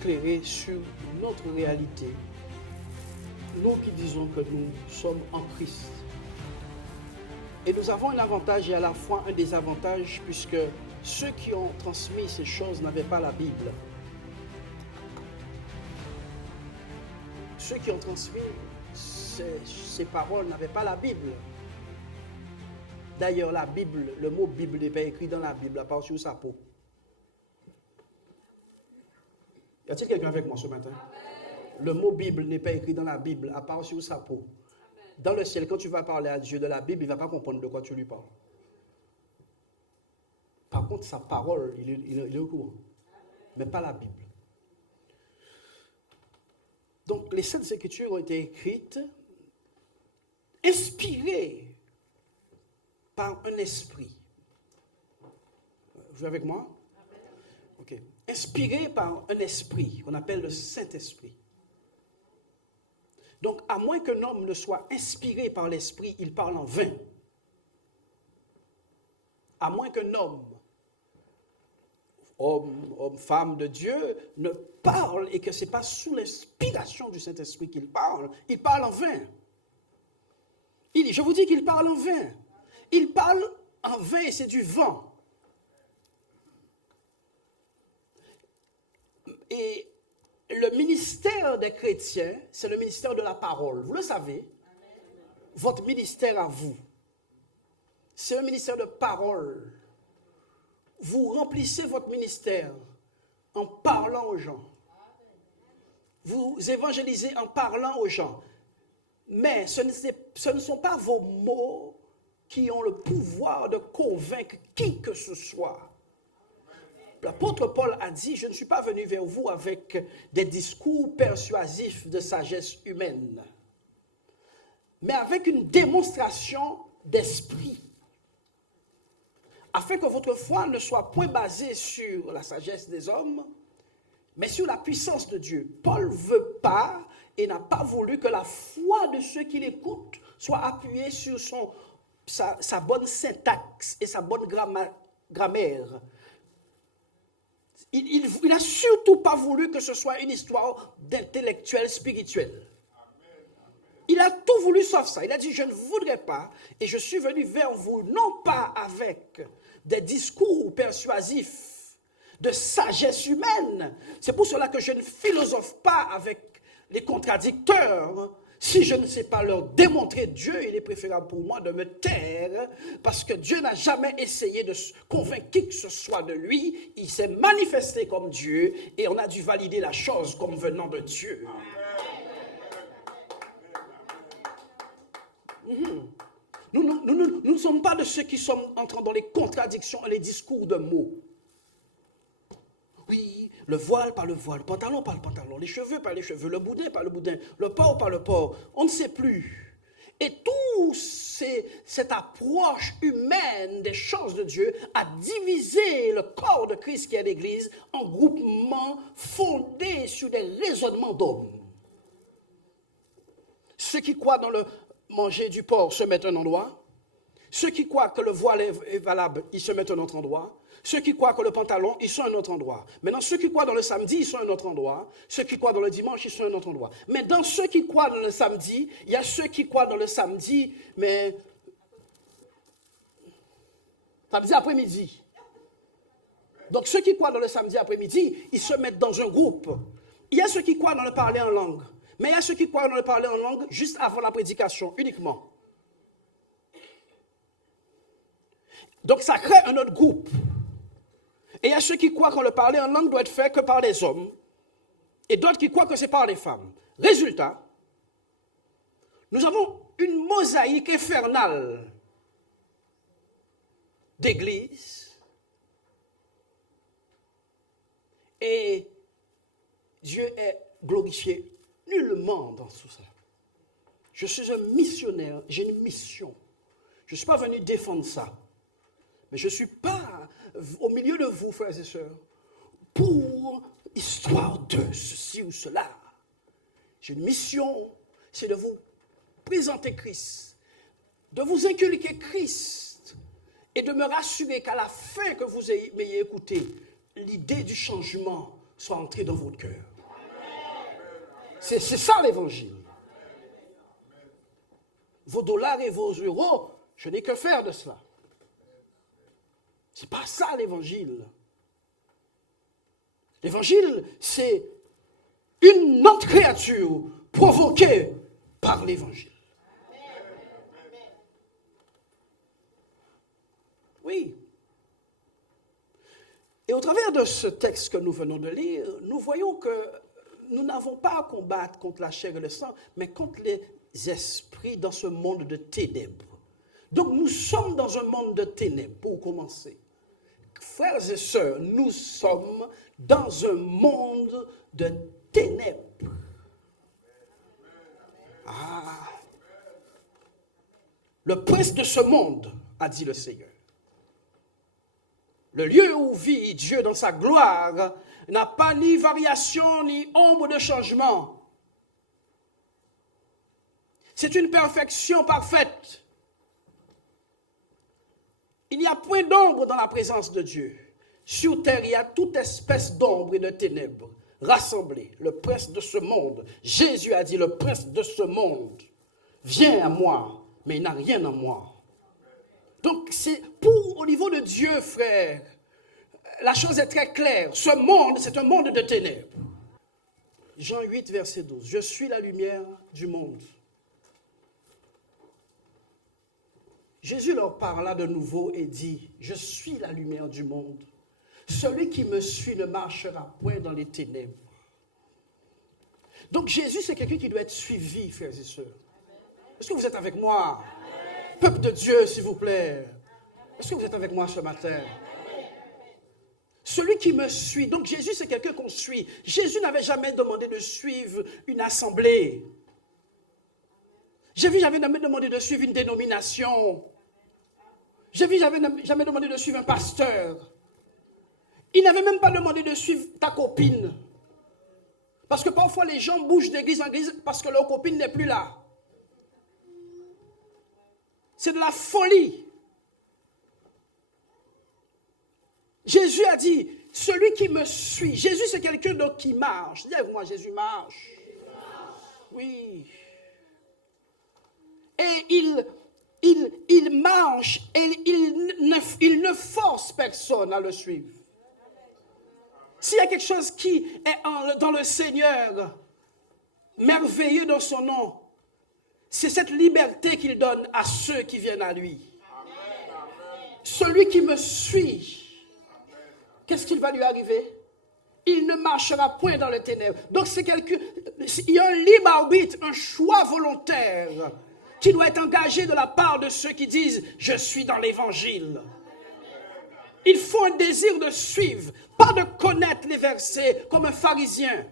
éclairer sur notre réalité, nous qui disons que nous sommes en Christ. Et nous avons un avantage et à la fois un désavantage, puisque ceux qui ont transmis ces choses n'avaient pas la Bible. Ceux qui ont transmis ces paroles n'avaient pas la Bible. D'ailleurs, la Bible, le mot Bible n'est pas écrit dans la Bible, à part sur sa peau. Y a-t-il quelqu'un avec moi ce matin? Le mot Bible n'est pas écrit dans la Bible, à part sur sa peau. Dans le ciel, quand tu vas parler à Dieu de la Bible, il ne va pas comprendre de quoi tu lui parles. Par contre, sa parole, il est au courant. Mais pas la Bible. Donc, les Saintes Écritures ont été écrites, inspirées par un esprit. Vous êtes avec moi? Ok. Inspirées par un esprit qu'on appelle le Saint-Esprit. Donc, à moins qu'un homme ne soit inspiré par l'esprit, il parle en vain. À moins qu'un homme, femme de Dieu, ne parle et que ce n'est pas sous l'inspiration du Saint-Esprit qu'il parle, il parle en vain. Je vous dis qu'il parle en vain. Il parle en vain et c'est du vent. Et le ministère des chrétiens, c'est le ministère de la parole. Vous le savez. Votre ministère à vous, c'est un ministère de parole. Vous remplissez votre ministère en parlant aux gens. Vous évangélisez en parlant aux gens. Mais ce ne sont pas vos mots qui ont le pouvoir de convaincre qui que ce soit. L'apôtre Paul a dit, je ne suis pas venu vers vous avec des discours persuasifs de sagesse humaine, mais avec une démonstration d'esprit, afin que votre foi ne soit point basée sur la sagesse des hommes, mais sur la puissance de Dieu. Paul ne veut pas et n'a pas voulu que la foi de ceux qui l'écoutent soit appuyée sur sa bonne syntaxe et sa bonne grammaire. Il n'a surtout pas voulu que ce soit une histoire d'intellectuel spirituel. Il a tout voulu sauf ça. Il a dit, je ne voudrais pas, et je suis venu vers vous, non pas avec des discours persuasifs de sagesse humaine. C'est pour cela que je ne philosophe pas avec les contradicteurs. Si je ne sais pas leur démontrer Dieu, il est préférable pour moi de me taire, parce que Dieu n'a jamais essayé de convaincre qui que ce soit de lui. Il s'est manifesté comme Dieu, et on a dû valider la chose comme venant de Dieu. Nous ne sommes pas de ceux qui sommes entrant dans les contradictions et les discours de mots. Oui, le voile par le voile, le pantalon par le pantalon, les cheveux par les cheveux, le boudin par le boudin, le porc par le porc, on ne sait plus. Et toute cette approche humaine des choses de Dieu a divisé le corps de Christ qui est l'Église en groupements fondés sur des raisonnements d'hommes. Ceux qui croient dans le manger du porc se mettent à un endroit. Ceux qui croient que le voile est valable, ils se mettent à un autre endroit. Ceux qui croient que le pantalon, ils sont à un autre endroit. Maintenant, ceux qui croient dans le samedi, ils sont à un autre endroit. Ceux qui croient dans le dimanche, ils sont à un autre endroit. Mais dans ceux qui croient dans le samedi, il y a ceux qui croient dans le samedi, mais samedi après-midi. Donc ceux qui croient dans le samedi après-midi, ils se mettent dans un groupe. Il y a ceux qui croient dans le parler en langue. Mais il y a ceux qui croient dans le parler en langue juste avant la prédication, uniquement. Donc ça crée un autre groupe. Et il y a ceux qui croient que le parler en langue doit être fait que par les hommes. Et d'autres qui croient que c'est par les femmes. Résultat, nous avons une mosaïque infernale d'églises. Et Dieu est glorifié nullement dans tout ça. Je suis un missionnaire, j'ai une mission. Je ne suis pas venu défendre ça. Mais je ne suis pas au milieu de vous, frères et sœurs, pour histoire de ceci ou cela. J'ai une mission, c'est de vous présenter Christ, de vous inculquer Christ et de me rassurer qu'à la fin que vous m'ayez écouté, l'idée du changement soit entrée dans votre cœur. C'est ça l'évangile. Vos dollars et vos euros, je n'ai que faire de cela. C'est pas ça l'évangile. L'évangile, c'est une autre créature provoquée par l'évangile. Oui. Et au travers de ce texte que nous venons de lire, nous voyons que nous n'avons pas à combattre contre la chair et le sang, mais contre les esprits dans ce monde de ténèbres. Donc nous sommes dans un monde de ténèbres, pour commencer. Frères et sœurs, nous sommes dans un monde de ténèbres. Ah. Le prince de ce monde, a dit le Seigneur. Le lieu où vit Dieu dans sa gloire n'a pas ni variation ni ombre de changement. C'est une perfection parfaite. Il n'y a point d'ombre dans la présence de Dieu. Sur terre, il y a toute espèce d'ombre et de ténèbres rassemblées. Le prince de ce monde, Jésus a dit, le prince de ce monde vient à moi, mais il n'a rien en moi. Donc, c'est au niveau de Dieu, frère, la chose est très claire. Ce monde, c'est un monde de ténèbres. Jean 8, verset 12. Je suis la lumière du monde. Jésus leur parla de nouveau et dit, je suis la lumière du monde. Celui qui me suit ne marchera point dans les ténèbres. Donc Jésus, c'est quelqu'un qui doit être suivi, frères et sœurs. Est-ce que vous êtes avec moi? Peuple de Dieu, s'il vous plaît. Est-ce que vous êtes avec moi ce matin? Celui qui me suit. Donc Jésus, c'est quelqu'un qu'on suit. Jésus n'avait jamais demandé de suivre une assemblée. Jésus n'avait jamais demandé de suivre une dénomination. Jésus n'avait jamais demandé de suivre un pasteur. Il n'avait même pas demandé de suivre ta copine. Parce que parfois les gens bougent d'église en église parce que leur copine n'est plus là. C'est de la folie. Jésus a dit, celui qui me suit. Jésus, c'est quelqu'un qui marche. Dis avec moi, Jésus marche. Oui. Et il marche et il ne force personne à le suivre. S'il y a quelque chose qui est dans le Seigneur, merveilleux dans son nom, c'est cette liberté qu'il donne à ceux qui viennent à lui. Celui qui me suit, qu'est-ce qu'il va lui arriver? Il ne marchera point dans les ténèbres. Donc il y a un libre arbitre, un choix volontaire qui doit être engagé de la part de ceux qui disent « Je suis dans l'évangile ». Il faut un désir de suivre, pas de connaître les versets comme un pharisien.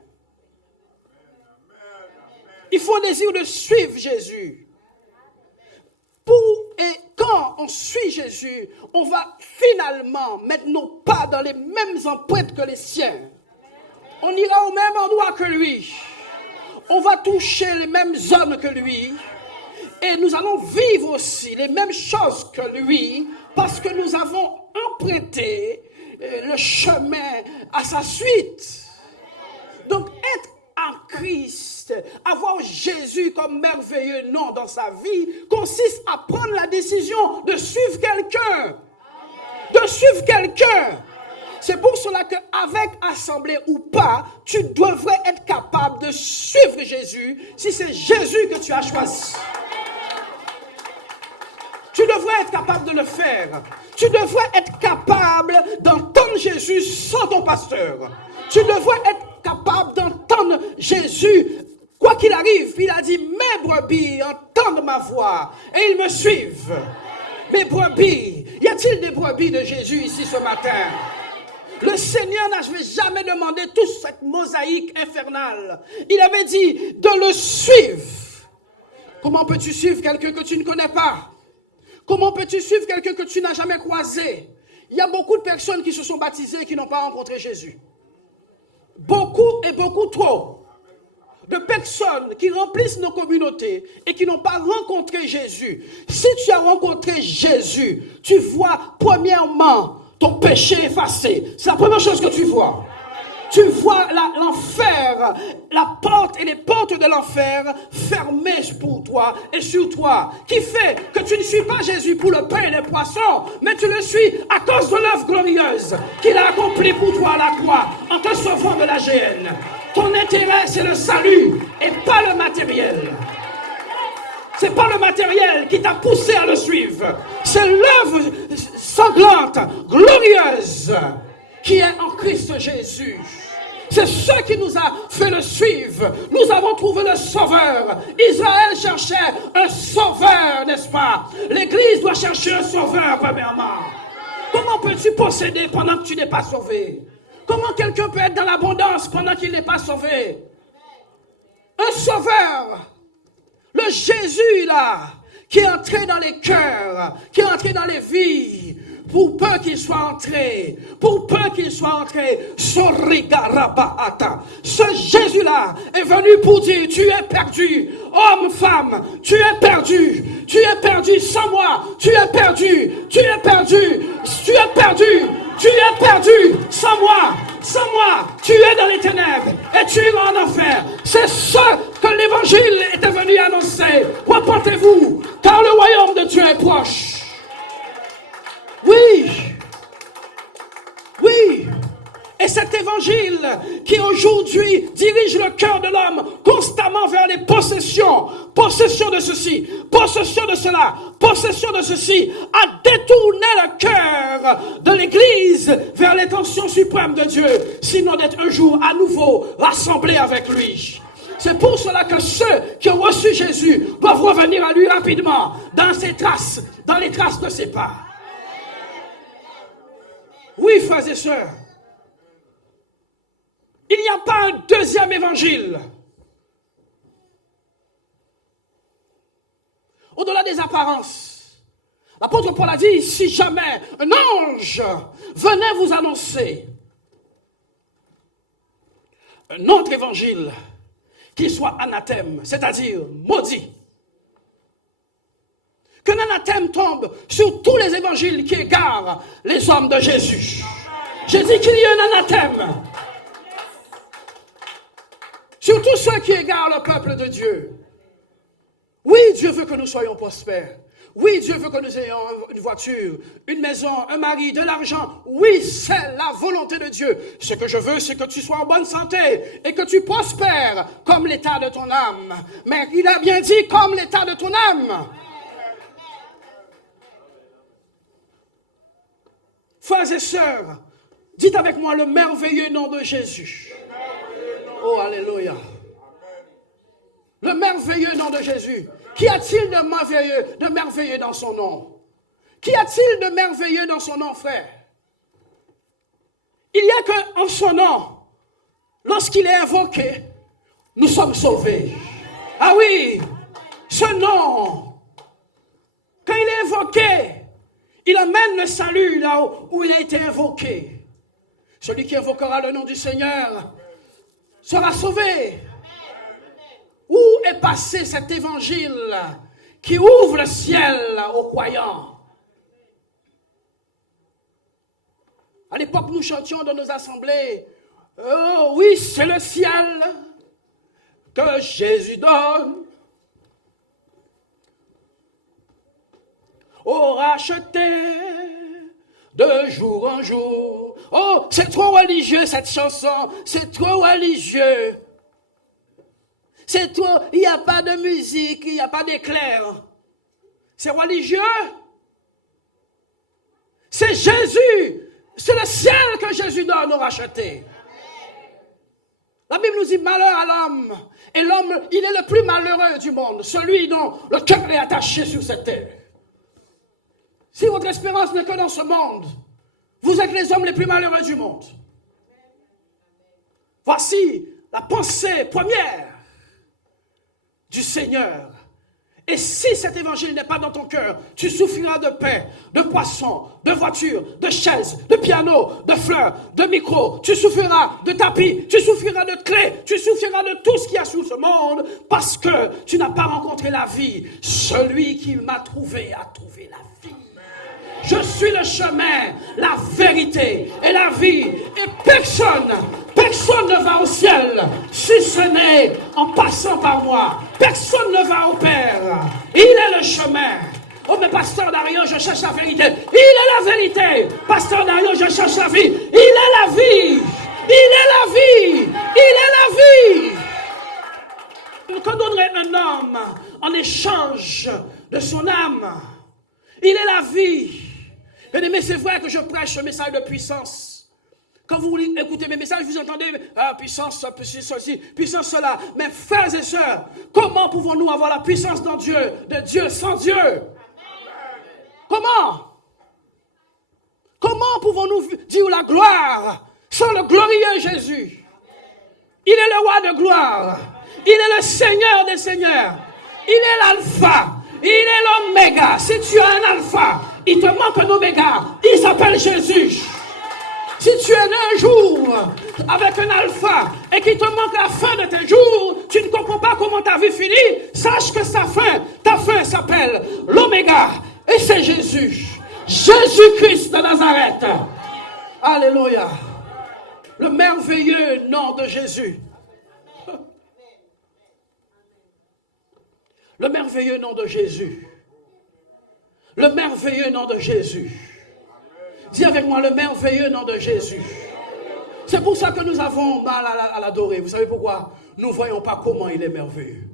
Il faut un désir de suivre Jésus. Et quand on suit Jésus, on va finalement mettre nos pas dans les mêmes empreintes que les siens. On ira au même endroit que lui. On va toucher les mêmes zones que lui. Et nous allons vivre aussi les mêmes choses que lui parce que nous avons emprunté le chemin à sa suite. Donc être en Christ, avoir Jésus comme merveilleux nom dans sa vie consiste à prendre la décision de suivre quelqu'un. De suivre quelqu'un. C'est pour cela qu'avec assemblée ou pas, tu devrais être capable de suivre Jésus si c'est Jésus que tu as choisi. Tu devrais être capable de le faire. Tu devrais être capable d'entendre Jésus sans ton pasteur. Tu devrais être capable d'entendre Jésus. Quoi qu'il arrive, il a dit, mes brebis entendent ma voix et ils me suivent. Mes brebis. Y a-t-il des brebis de Jésus ici ce matin? Le Seigneur n'avait jamais demandé toute cette mosaïque infernale. Il avait dit de le suivre. Comment peux-tu suivre quelqu'un que tu ne connais pas? Comment peux-tu suivre quelqu'un que tu n'as jamais croisé? Il y a beaucoup de personnes qui se sont baptisées et qui n'ont pas rencontré Jésus. Beaucoup et beaucoup trop de personnes qui remplissent nos communautés et qui n'ont pas rencontré Jésus. Si tu as rencontré Jésus, tu vois premièrement ton péché effacé. C'est la première chose que tu vois. Tu vois l'enfer, la porte et les portes de l'enfer fermées pour toi et sur toi. Qui fait que tu ne suis pas Jésus pour le pain et les poissons, mais tu le suis à cause de l'œuvre glorieuse qu'il a accomplie pour toi à la croix en te sauvant de la géhenne. Ton intérêt, c'est le salut et pas le matériel. C'est pas le matériel qui t'a poussé à le suivre. C'est l'œuvre sanglante, glorieuse, qui est en Christ Jésus. C'est ce qui nous a fait le suivre. Nous avons trouvé le sauveur. Israël cherchait un sauveur, n'est-ce pas? L'Église doit chercher un sauveur, premièrement. Comment peux-tu posséder pendant que tu n'es pas sauvé? Comment quelqu'un peut être dans l'abondance pendant qu'il n'est pas sauvé? Un sauveur. Le Jésus, là, qui est entré dans les cœurs, qui est entré dans les vies, pour peu qu'il soit entré, ce Jésus-là est venu pour dire, tu es perdu, homme, femme, tu es perdu sans moi, tu es perdu sans moi, tu es dans les ténèbres et tu es en enfer. C'est ce que l'évangile était venu annoncer. Repentez-vous, car le royaume de Dieu est proche. Oui. Et cet évangile qui aujourd'hui dirige le cœur de l'homme constamment vers les possessions de ceci, possession de cela, possession de ceci, a détourné le cœur de l'Église vers l'intention suprême de Dieu, sinon d'être un jour à nouveau rassemblés avec lui. C'est pour cela que ceux qui ont reçu Jésus doivent revenir à lui rapidement, dans ses traces, dans les traces de ses pas. Oui, frères et sœurs, il n'y a pas un deuxième évangile. Au-delà des apparences, l'apôtre Paul a dit, si jamais un ange venait vous annoncer un autre évangile qui soit anathème, c'est-à-dire maudit, qu'un anathème tombe sur tous les évangiles qui égarent les hommes de Jésus. J'ai dit qu'il y a un anathème sur tous ceux qui égarent le peuple de Dieu. Oui, Dieu veut que nous soyons prospères. Oui, Dieu veut que nous ayons une voiture, une maison, un mari, de l'argent. Oui, c'est la volonté de Dieu. Ce que je veux, c'est que tu sois en bonne santé et que tu prospères comme l'état de ton âme. Mais il a bien dit comme l'état de ton âme. Frères et sœurs, dites avec moi le merveilleux nom de Jésus. Oh, alléluia. Le merveilleux nom de Jésus. Qu'y a-t-il de merveilleux dans son nom? Qu'y a-t-il de merveilleux dans son nom, frère? Il n'y a qu'en son nom, lorsqu'il est invoqué, nous sommes sauvés. Ah oui, ce nom, quand il est invoqué, il amène le salut là où il a été invoqué. Celui qui invoquera le nom du Seigneur sera sauvé. Où est passé cet évangile qui ouvre le ciel aux croyants? À l'époque, nous chantions dans nos assemblées, oh oui, c'est le ciel que Jésus donne. Oh, racheté de jour en jour. Oh, c'est trop religieux cette chanson, c'est trop religieux. C'est trop, il n'y a pas de musique, il n'y a pas d'éclair. C'est religieux. C'est Jésus, c'est le ciel que Jésus donne aux rachetés. La Bible nous dit malheur à l'homme. Et l'homme, il est le plus malheureux du monde, celui dont le cœur est attaché sur cette terre. Si votre espérance n'est que dans ce monde, vous êtes les hommes les plus malheureux du monde. Voici la pensée première du Seigneur. Et si cet évangile n'est pas dans ton cœur, tu souffriras de pain, de poisson, de voiture, de chaise, de piano, de fleurs, de micro. Tu souffriras de tapis, tu souffriras de clés, tu souffriras de tout ce qu'il y a sous ce monde parce que tu n'as pas rencontré la vie. Celui qui m'a trouvé a trouvé la vie. Je suis le chemin, la vérité et la vie. Et personne Personne ne va au ciel si ce n'est en passant par moi. Personne ne va au Père. Il est le chemin. Oh, mais pasteur Dario, je cherche la vérité. Il est la vérité. Pasteur Dario, je cherche la vie. Il est la vie. Il est la vie. Il est la vie. Que donnerait un homme en échange de son âme? Il est la vie. Bien-aimés, c'est vrai que je prêche ce message de puissance. Quand vous écoutez mes messages, vous entendez puissance, puissance ceci, puissance cela. Mais frères et sœurs, comment pouvons-nous avoir la puissance de Dieu sans Dieu? Comment? Comment pouvons-nous dire la gloire sans le glorieux Jésus? Il est le roi de gloire. Il est le Seigneur des seigneurs. Il est l'alpha. Il est l'oméga. Si tu as un alpha, il te manque un oméga. Il s'appelle Jésus. Si tu es né un jour avec un alpha et qu'il te manque la fin de tes jours, tu ne comprends pas comment ta vie finit, sache que ta fin s'appelle l'oméga et c'est Jésus. Jésus-Christ de Nazareth. Alléluia. Le merveilleux nom de Jésus. Le merveilleux nom de Jésus. Le merveilleux nom de Jésus. Dis avec moi le merveilleux nom de Jésus. C'est pour ça que nous avons mal à l'adorer. Vous savez pourquoi? Nous ne voyons pas comment il est merveilleux.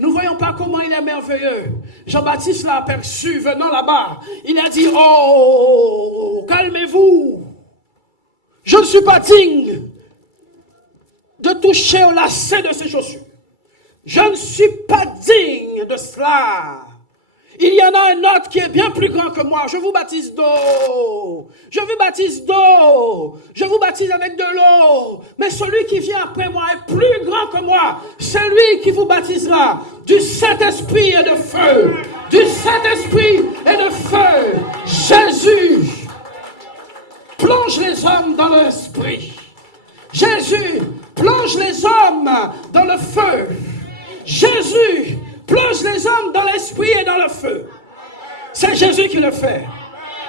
Nous ne voyons pas comment il est merveilleux. Jean-Baptiste l'a aperçu venant là-bas. Il a dit, oh, calmez-vous. Je ne suis pas digne de toucher au lacet de ses chaussures. Je ne suis pas digne de cela. Il y en a un autre qui est bien plus grand que moi. Je vous baptise d'eau. Je vous baptise d'eau. Je vous baptise avec de l'eau. Mais celui qui vient après moi est plus grand que moi. C'est lui qui vous baptisera du Saint-Esprit et de feu. Du Saint-Esprit et de feu. Jésus plonge les hommes dans l'esprit. Jésus plonge les hommes dans le feu. Jésus plonge les hommes dans l'esprit et dans le feu. C'est Jésus qui le fait.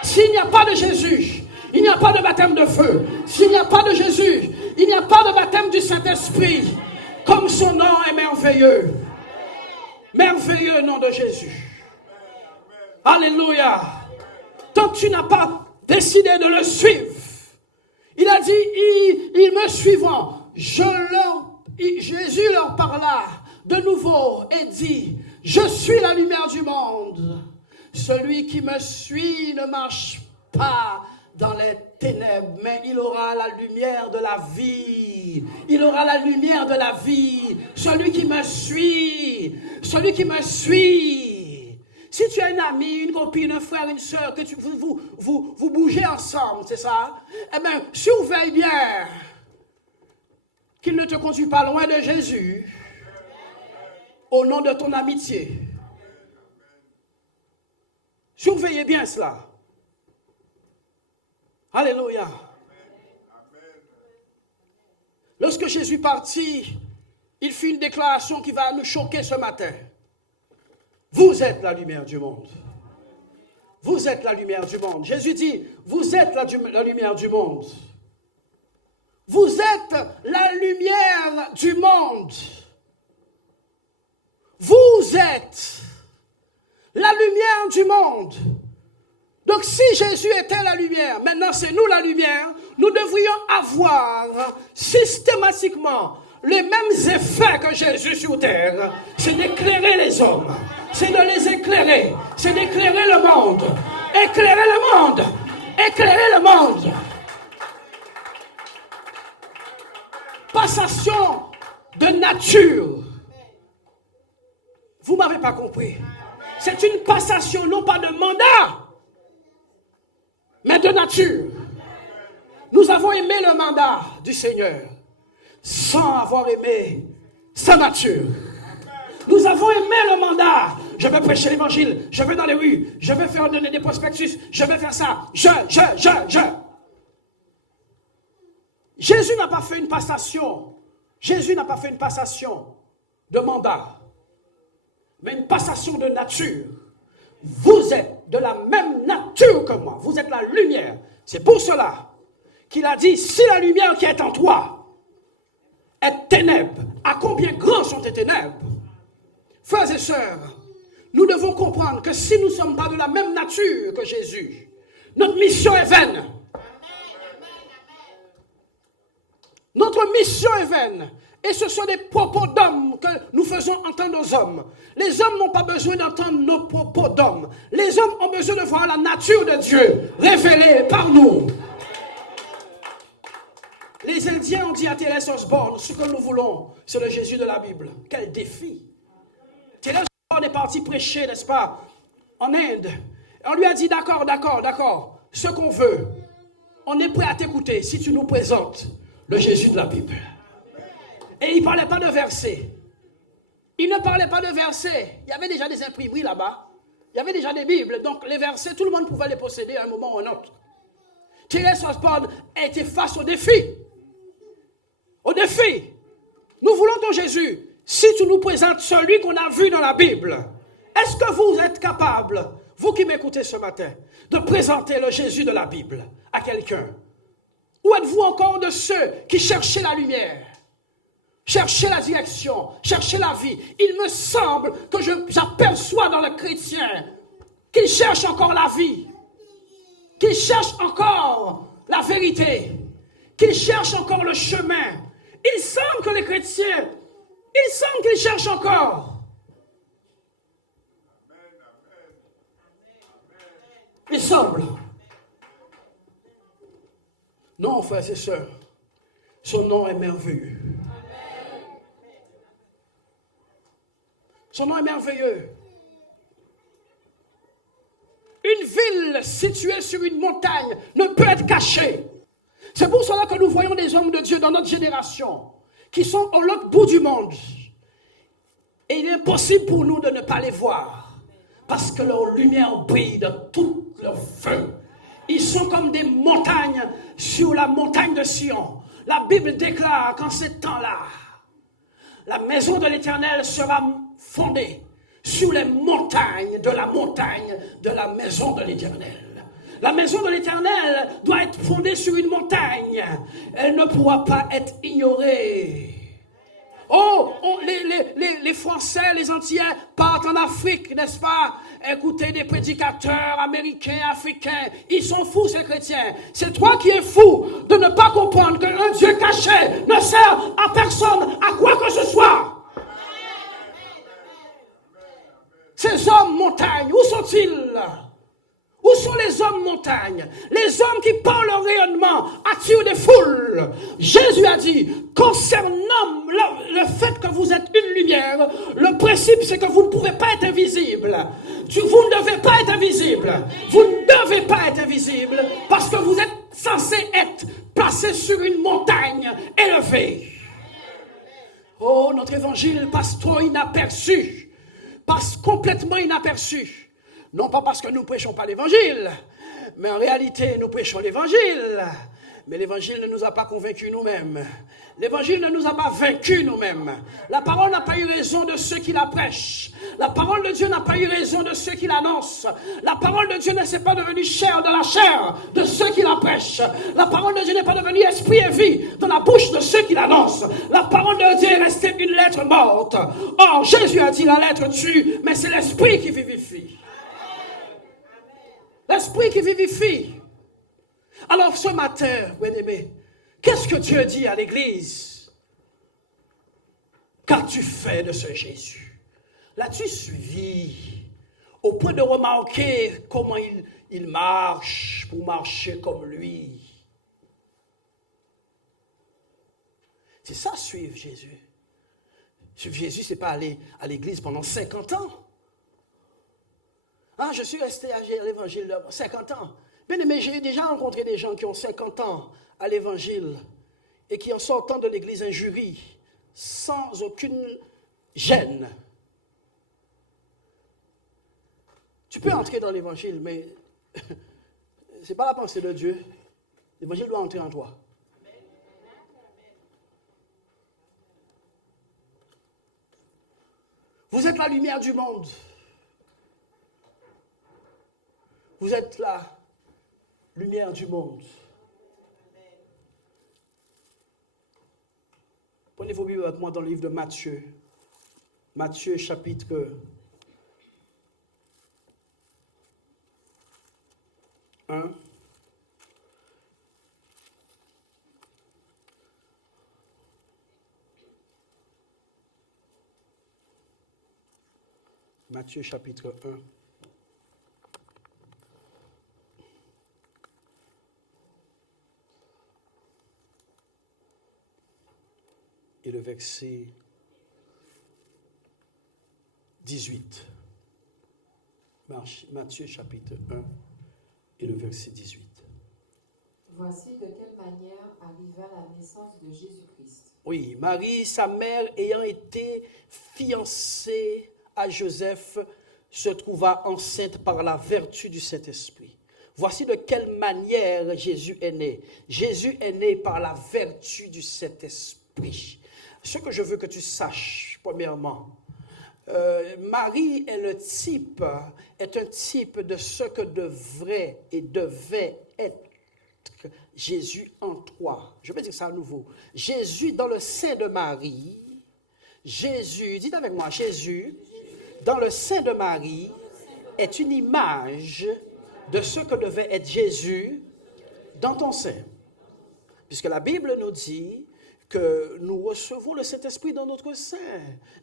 S'il n'y a pas de Jésus, il n'y a pas de baptême de feu. S'il n'y a pas de Jésus, il n'y a pas de baptême du Saint-Esprit. Comme son nom est merveilleux. Merveilleux nom de Jésus. Alléluia. Tant que tu n'as pas décidé de le suivre, il a dit, ils me suivront. Jésus leur parla de nouveau et dit, je suis la lumière du monde. Celui qui me suit ne marche pas dans les ténèbres, mais il aura la lumière de la vie. Il aura la lumière de la vie. Celui qui me suit. Celui qui me suit. Si tu as un ami, une copine, un frère, une soeur, que vous bougez ensemble, c'est ça? Eh bien, surveille bien qu'il ne te conduise pas loin de Jésus au nom de ton amitié. Surveillez bien cela. Alléluia. Lorsque Jésus partit, il fit une déclaration qui va nous choquer ce matin. Vous êtes la lumière du monde. Vous êtes la lumière du monde. Jésus dit, vous êtes la lumière du monde. Vous êtes la lumière du monde. Vous êtes la lumière du monde. Donc si Jésus était la lumière, maintenant c'est nous la lumière, nous devrions avoir systématiquement les mêmes effets que Jésus sur terre. C'est d'éclairer les hommes, c'est de les éclairer, c'est d'éclairer le monde. Éclairer le monde, éclairer le monde. Passation de nature. Vous ne m'avez pas compris. C'est une passation non pas de mandat, mais de nature. Nous avons aimé le mandat du Seigneur sans avoir aimé sa nature. Nous avons aimé le mandat. Je vais prêcher l'évangile, je vais dans les rues, je vais faire donner des prospectus, je vais faire ça. Jésus n'a pas fait une passation. Jésus n'a pas fait une passation de mandat, mais une passation de nature. Vous êtes de la même nature que moi. Vous êtes la lumière. C'est pour cela qu'il a dit, si la lumière qui est en toi est ténèbres, à combien grands sont tes ténèbres? Frères et sœurs, nous devons comprendre que si nous ne sommes pas de la même nature que Jésus, notre mission est vaine. Notre mission est vaine. Et ce sont des propos d'hommes que nous faisons entendre aux hommes. Les hommes n'ont pas besoin d'entendre nos propos d'hommes. Les hommes ont besoin de voir la nature de Dieu révélée par nous. Les Indiens ont dit à Thérèse Osborne, ce que nous voulons, c'est le Jésus de la Bible. Quel défi! Thérèse Osborne est partie prêcher, n'est-ce pas, en Inde. On lui a dit, d'accord, ce qu'on veut, on est prêt à t'écouter si tu nous présentes le Jésus de la Bible. Et il ne parlait pas de versets. Il ne parlait pas de versets. Il y avait déjà des imprimeries là-bas. Il y avait déjà des Bibles. Donc les versets, tout le monde pouvait les posséder à un moment ou à un autre. Thérèse Osborne était face au défi. Au défi. Nous voulons ton Jésus. Si tu nous présentes celui qu'on a vu dans la Bible, est-ce que vous êtes capable, vous qui m'écoutez ce matin, de présenter le Jésus de la Bible à quelqu'un? Ou êtes-vous encore de ceux qui cherchaient la lumière? Chercher la direction, chercher la vie. Il me semble que j'aperçois dans le chrétien qu'il cherche encore la vie, qu'il cherche encore la vérité, qu'il cherche encore le chemin. Il semble que les chrétiens, il semble qu'ils cherchent encore. Il semble. Non, frères et sœurs, son nom est merveilleux. Son nom est merveilleux. Une ville située sur une montagne ne peut être cachée. C'est pour cela que nous voyons des hommes de Dieu dans notre génération qui sont au l'autre bout du monde. Et il est impossible pour nous de ne pas les voir parce que leur lumière brille de tout leur feu. Ils sont comme des montagnes sur la montagne de Sion. La Bible déclare qu'en ces temps-là, la maison de l'Éternel sera fondée sur les montagnes de la maison de l'Éternel. La maison de l'Éternel doit être fondée sur une montagne. Elle ne pourra pas être ignorée. Oh, les Français, les Antillais partent en Afrique, n'est-ce pas? Écoutez des prédicateurs américains, africains. Ils sont fous, ces chrétiens. C'est toi qui es fou de ne pas comprendre qu'un Dieu caché ne sert à personne, à quoi que ce soit. Ces hommes montagnes, où sont-ils? Où sont les hommes montagnes? Les hommes qui, par leur rayonnement, attirent des foules. Jésus a dit, concernant le fait que vous êtes une lumière, le principe c'est que vous ne pouvez pas être invisible. Vous ne devez pas être invisible. Vous ne devez pas être invisible parce que vous êtes censé être placé sur une montagne élevée. Oh, notre évangile passe trop inaperçu. Passe complètement inaperçu. Non pas parce que nous ne prêchons pas l'évangile, mais en réalité nous prêchons l'évangile. Mais l'évangile ne nous a pas convaincus nous-mêmes. L'évangile ne nous a pas vaincus nous-mêmes. La parole n'a pas eu raison de ceux qui la prêchent. La parole de Dieu n'a pas eu raison de ceux qui l'annoncent. La parole de Dieu ne s'est pas devenue chair de la chair de ceux qui la prêchent. La parole de Dieu n'est pas devenue esprit et vie dans la bouche de ceux qui l'annoncent. La parole de Dieu est restée une lettre morte. Or, Jésus a dit la lettre tue, mais c'est l'esprit qui vivifie. L'esprit qui vivifie. Alors ce matin, bien-aimé, qu'est-ce que Dieu dit à l'église? Qu'as-tu fait de ce Jésus? L'as-tu suivi au point de remarquer comment il marche pour marcher comme lui? C'est ça, suivre Jésus. Suivre Jésus, ce n'est pas aller à l'église pendant 50 ans. Ah, je suis resté à l'évangile de 50 ans. Mais j'ai déjà rencontré des gens qui ont 50 ans à l'évangile et qui en sortant de l'église injurient sans aucune gêne. Tu peux entrer dans l'évangile, mais ce n'est pas la pensée de Dieu. L'évangile doit entrer en toi. Vous êtes la lumière du monde. Vous êtes la lumière du monde. Prenez vos Bibles avec moi dans le livre de Matthieu. Matthieu chapitre 1. Matthieu chapitre 1. Et le verset 18. Matthieu chapitre 1 et le verset 18. Voici de quelle manière arriva la naissance de Jésus-Christ. Oui, Marie, sa mère, ayant été fiancée à Joseph, se trouva enceinte par la vertu du Saint-Esprit. Voici de quelle manière Jésus est né. Jésus est né par la vertu du Saint-Esprit. Ce que je veux que tu saches, premièrement, Marie est un type de ce que devrait et devait être Jésus en toi. Je vais dire ça à nouveau. Jésus dans le sein de Marie, Jésus, dites avec moi, Jésus dans le sein de Marie est une image de ce que devait être Jésus dans ton sein. Puisque la Bible nous dit que nous recevons le Saint-Esprit dans notre sein.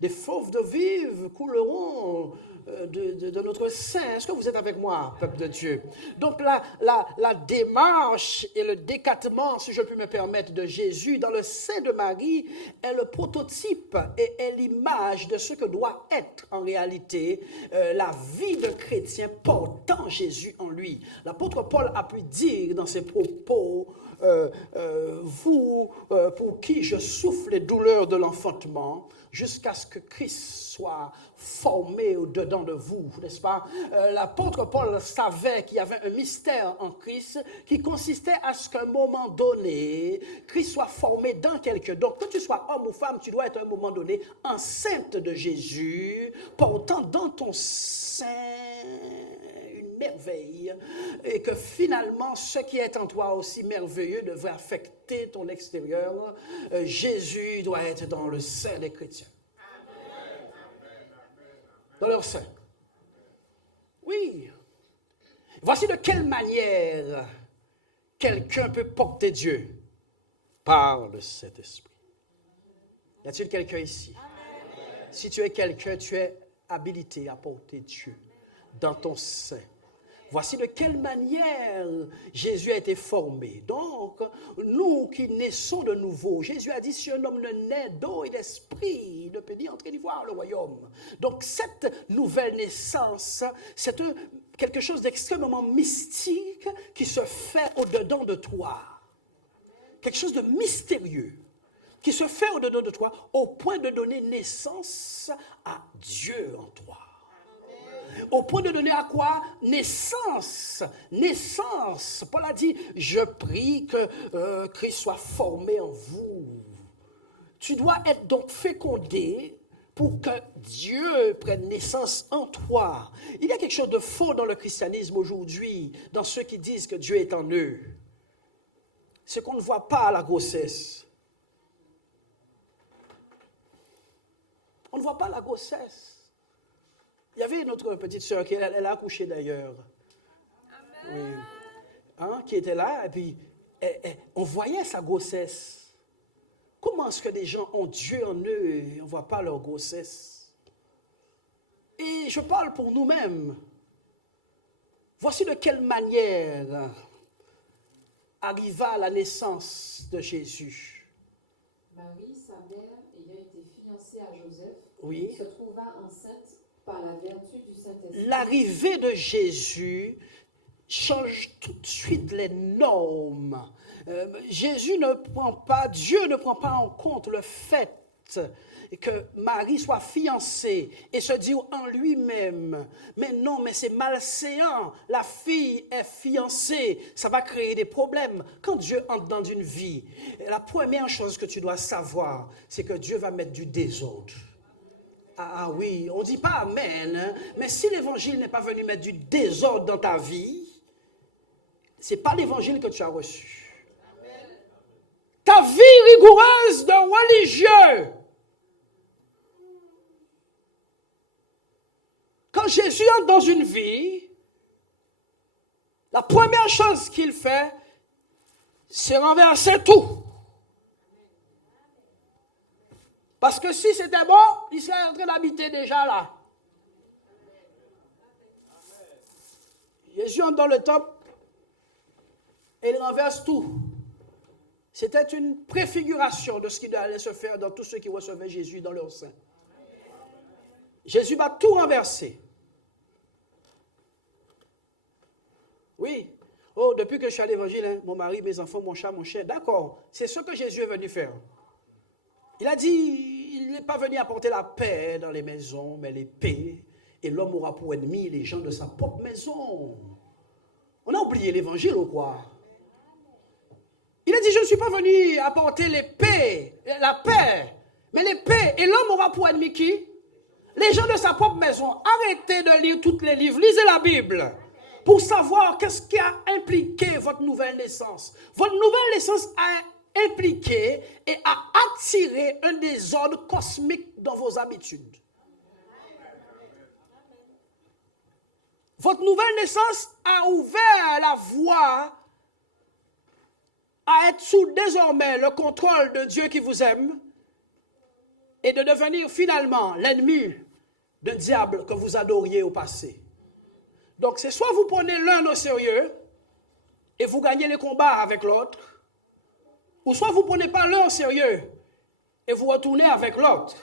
Des fleuves de vive couleront de notre sein. Est-ce que vous êtes avec moi, peuple de Dieu? Donc la démarche et le décattement, si je puis me permettre, de Jésus dans le sein de Marie est le prototype et est l'image de ce que doit être en réalité la vie de chrétien portant Jésus en lui. L'apôtre Paul a pu dire dans ses propos, vous pour qui je souffre les douleurs de l'enfantement, jusqu'à ce que Christ soit formé au-dedans de vous, n'est-ce pas? L'apôtre Paul savait qu'il y avait un mystère en Christ qui consistait à ce qu'à un moment donné, Christ soit formé dans quelqu'un. Donc, que tu sois homme ou femme, tu dois être à un moment donné enceinte de Jésus, portant dans ton sein une merveille, et que finalement, ce qui est en toi aussi merveilleux devrait affecter ton extérieur. Jésus doit être dans le sein des chrétiens. Dans leur sein. Oui. Voici de quelle manière quelqu'un peut porter Dieu. Par le Saint-Esprit. Y a-t-il quelqu'un ici? Amen. Si tu es quelqu'un, tu es habilité à porter Dieu dans ton sein. Voici de quelle manière Jésus a été formé. Donc, nous qui naissons de nouveau, Jésus a dit, si un homme ne naît d'eau et d'esprit, il ne peut ni entrer ni voir le royaume. Donc, cette nouvelle naissance, c'est quelque chose d'extrêmement mystique qui se fait au-dedans de toi. Quelque chose de mystérieux qui se fait au-dedans de toi au point de donner naissance à Dieu en toi. Au point de donner à quoi? Naissance. Naissance. Paul a dit, je prie que Christ soit formé en vous. Tu dois être donc fécondé pour que Dieu prenne naissance en toi. Il y a quelque chose de faux dans le christianisme aujourd'hui, dans ceux qui disent que Dieu est en eux. C'est qu'on ne voit pas la grossesse. On ne voit pas la grossesse. Il y avait notre petite sœur, elle a accouché d'ailleurs. Oui. Hein, qui était là, et puis on voyait sa grossesse. Comment est-ce que des gens ont Dieu en eux et on ne voit pas leur grossesse? Et je parle pour nous-mêmes. Voici de quelle manière arriva la naissance de Jésus. Marie, sa mère, ayant été fiancée à Joseph, oui, se trouva enceinte par la vertu du Saint-Esprit. L'arrivée de Jésus change tout de suite les normes. Dieu ne prend pas en compte le fait que Marie soit fiancée et se dire en lui-même, mais non, mais c'est malséant, la fille est fiancée, ça va créer des problèmes. Quand Dieu entre dans une vie, la première chose que tu dois savoir, c'est que Dieu va mettre du désordre. Ah oui, on ne dit pas amen, hein? Mais si l'évangile n'est pas venu mettre du désordre dans ta vie, ce n'est pas l'évangile que tu as reçu. ta vie rigoureuse de religieux. Quand Jésus entre dans une vie, la première chose qu'il fait, c'est renverser tout. Parce que si c'était bon, il serait en train d'habiter déjà là. Jésus entre dans le temple et il renverse tout. C'était une préfiguration de ce qui allait se faire dans tous ceux qui recevaient Jésus dans leur sein. Jésus va tout renverser. Oui. Oh, depuis que je suis à l'évangile, hein, mon mari, mes enfants, mon chat, mon chien. D'accord, c'est ce que Jésus est venu faire. Il a dit, il n'est pas venu apporter la paix dans les maisons, mais l'épée. Et l'homme aura pour ennemi les gens de sa propre maison. On a oublié l'évangile ou quoi? Il a dit, je ne suis pas venu apporter l'épée, la paix, mais l'épée. Et l'homme aura pour ennemi qui? Les gens de sa propre maison. Arrêtez de lire tous les livres, lisez la Bible. Pour savoir qu'est-ce qui a impliqué votre nouvelle naissance. Votre nouvelle naissance a impliqué et a attiré un désordre cosmique dans vos habitudes. Votre nouvelle naissance a ouvert la voie à être sous désormais le contrôle de Dieu qui vous aime et de devenir finalement l'ennemi d'un diable que vous adoriez au passé. Donc c'est soit vous prenez l'un au sérieux et vous gagnez les combats avec l'autre, ou soit vous ne prenez pas l'un au sérieux et vous retournez avec l'autre.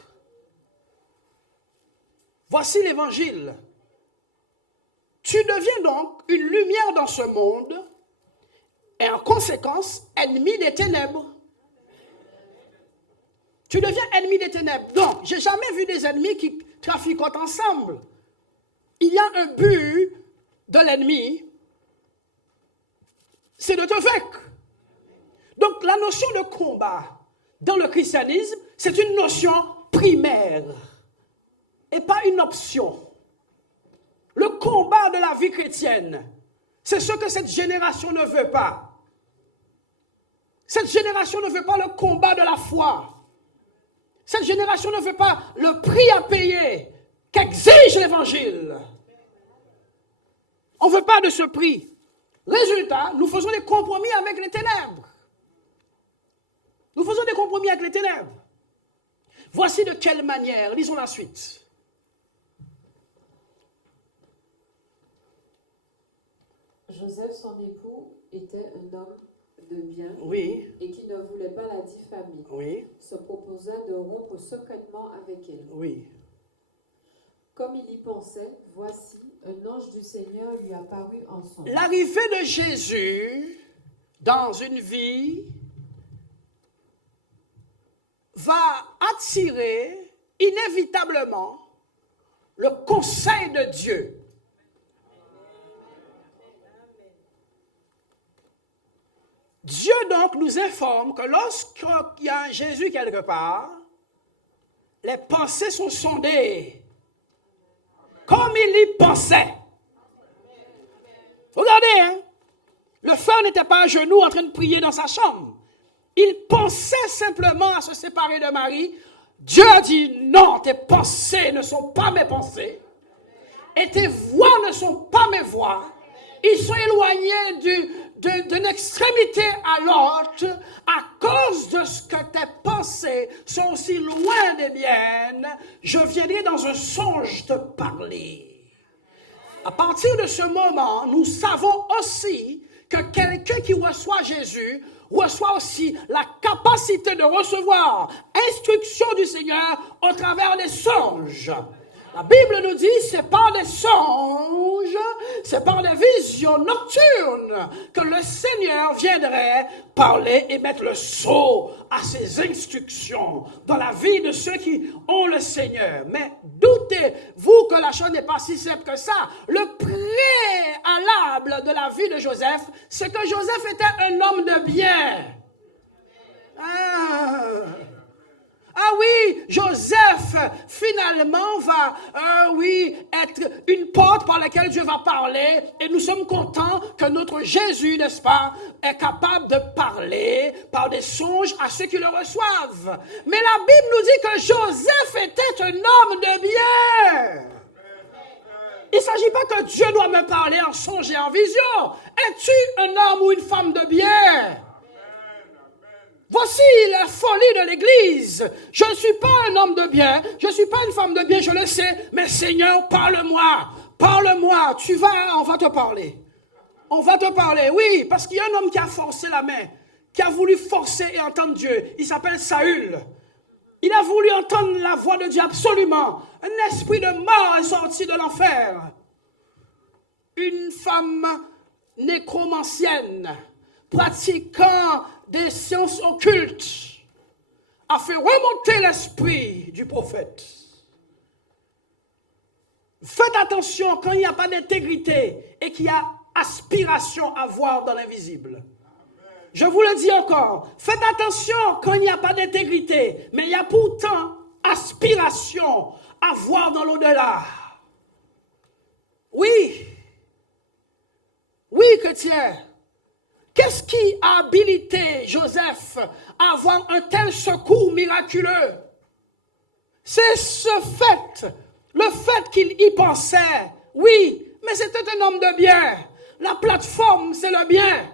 Voici l'évangile. Tu deviens donc une lumière dans ce monde et en conséquence, ennemi des ténèbres. Tu deviens ennemi des ténèbres. Donc, j'ai jamais vu des ennemis qui trafiquent ensemble. Il y a un but de l'ennemi, c'est de te vaincre. Donc, la notion de combat dans le christianisme, c'est une notion primaire et pas une option. Le combat de la vie chrétienne, c'est ce que cette génération ne veut pas. Cette génération ne veut pas le combat de la foi. Cette génération ne veut pas le prix à payer qu'exige l'évangile. On ne veut pas de ce prix. Résultat, nous faisons des compromis avec les ténèbres. Nous faisons des compromis avec les ténèbres. Voici de quelle manière, lisons la suite. Joseph, son époux, était un homme de bien, Oui. Et qui ne voulait pas la diffamer. Oui. Se proposa de rompre secrètement avec elle. Oui. Comme il y pensait, voici, un ange du Seigneur lui apparut en songe. L'arrivée de Jésus dans une vie va attirer inévitablement le conseil de Dieu. Dieu donc nous informe que lorsqu'il y a un Jésus quelque part, les pensées sont sondées. Comme il y pensait. Regardez, hein? Le frère n'était pas à genoux en train de prier dans sa chambre. Il pensait simplement à se séparer de Marie. Dieu a dit non, tes pensées ne sont pas mes pensées. Et tes voix ne sont pas mes voix. Ils sont éloignés d'une extrémité à l'autre à cause de ce que tes pensées sont aussi loin des miennes. Je viendrai dans un songe te parler. À partir de ce moment, nous savons aussi que quelqu'un qui reçoit Jésus reçoit aussi la capacité de recevoir instruction du Seigneur au travers des songes. La Bible nous dit, c'est par des songes, c'est par des visions nocturnes que le Seigneur viendrait parler et mettre le sceau à ses instructions dans la vie de ceux qui ont le Seigneur. Mais doutez-vous que la chose n'est pas si simple que ça. Le préalable de la vie de Joseph, c'est que Joseph était un homme de bien. Ah oui, Joseph, finalement, va, être une porte par laquelle Dieu va parler. Et nous sommes contents que notre Jésus, n'est-ce pas, est capable de parler par des songes à ceux qui le reçoivent. Mais la Bible nous dit que Joseph était un homme de bien. Il ne s'agit pas que Dieu doit me parler en songe et en vision. Es-tu un homme ou une femme de bien? Voici la folie de l'Église. Je ne suis pas un homme de bien, je ne suis pas une femme de bien, je le sais, mais Seigneur, parle-moi, parle-moi, on va te parler. On va te parler, oui, parce qu'il y a un homme qui a forcé la main, qui a voulu forcer et entendre Dieu. Il s'appelle Saül. Il a voulu entendre la voix de Dieu absolument. Un esprit de mort est sorti de l'enfer. Une femme nécromancienne, pratiquant des sciences occultes, a fait remonter l'esprit du prophète. Faites attention quand il n'y a pas d'intégrité et qu'il y a aspiration à voir dans l'invisible. Je vous le dis encore, faites attention quand il n'y a pas d'intégrité, mais il y a pourtant aspiration à voir dans l'au-delà. Oui, chrétien. Qu'est-ce qui a habilité Joseph à avoir un tel secours miraculeux? C'est le fait qu'il y pensait. Oui, mais c'était un homme de bien. La plateforme, c'est le bien.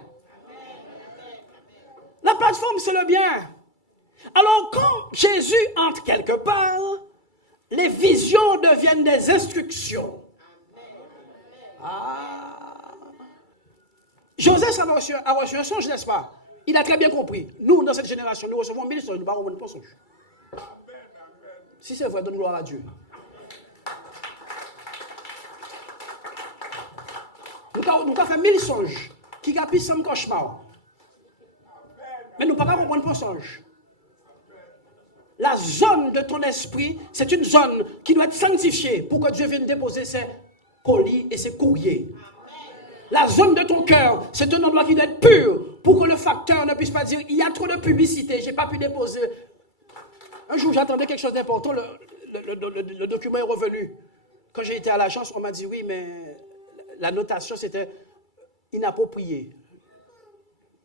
La plateforme, c'est le bien. Alors, quand Jésus entre quelque part, les visions deviennent des instructions. Joseph a reçu un songe, n'est-ce pas? Il a très bien compris. Nous, dans cette génération, nous recevons 1000 songes, nous ne recevons pas un songe. Si c'est vrai, donne gloire à Dieu. Nous avons fait 1000 songes qui capissent sans cauchemar. Mais nous ne pouvons pas comprendre un songe. La zone de ton esprit, c'est une zone qui doit être sanctifiée pour que Dieu vienne déposer ses colis et ses courriers. La zone de ton cœur, c'est un endroit qui doit être pur pour que le facteur ne puisse pas dire il y a trop de publicité, je n'ai pas pu déposer. Un jour, j'attendais quelque chose d'important, le document est revenu. Quand j'ai été à l'agence, on m'a dit oui, mais la notation c'était inapproprié.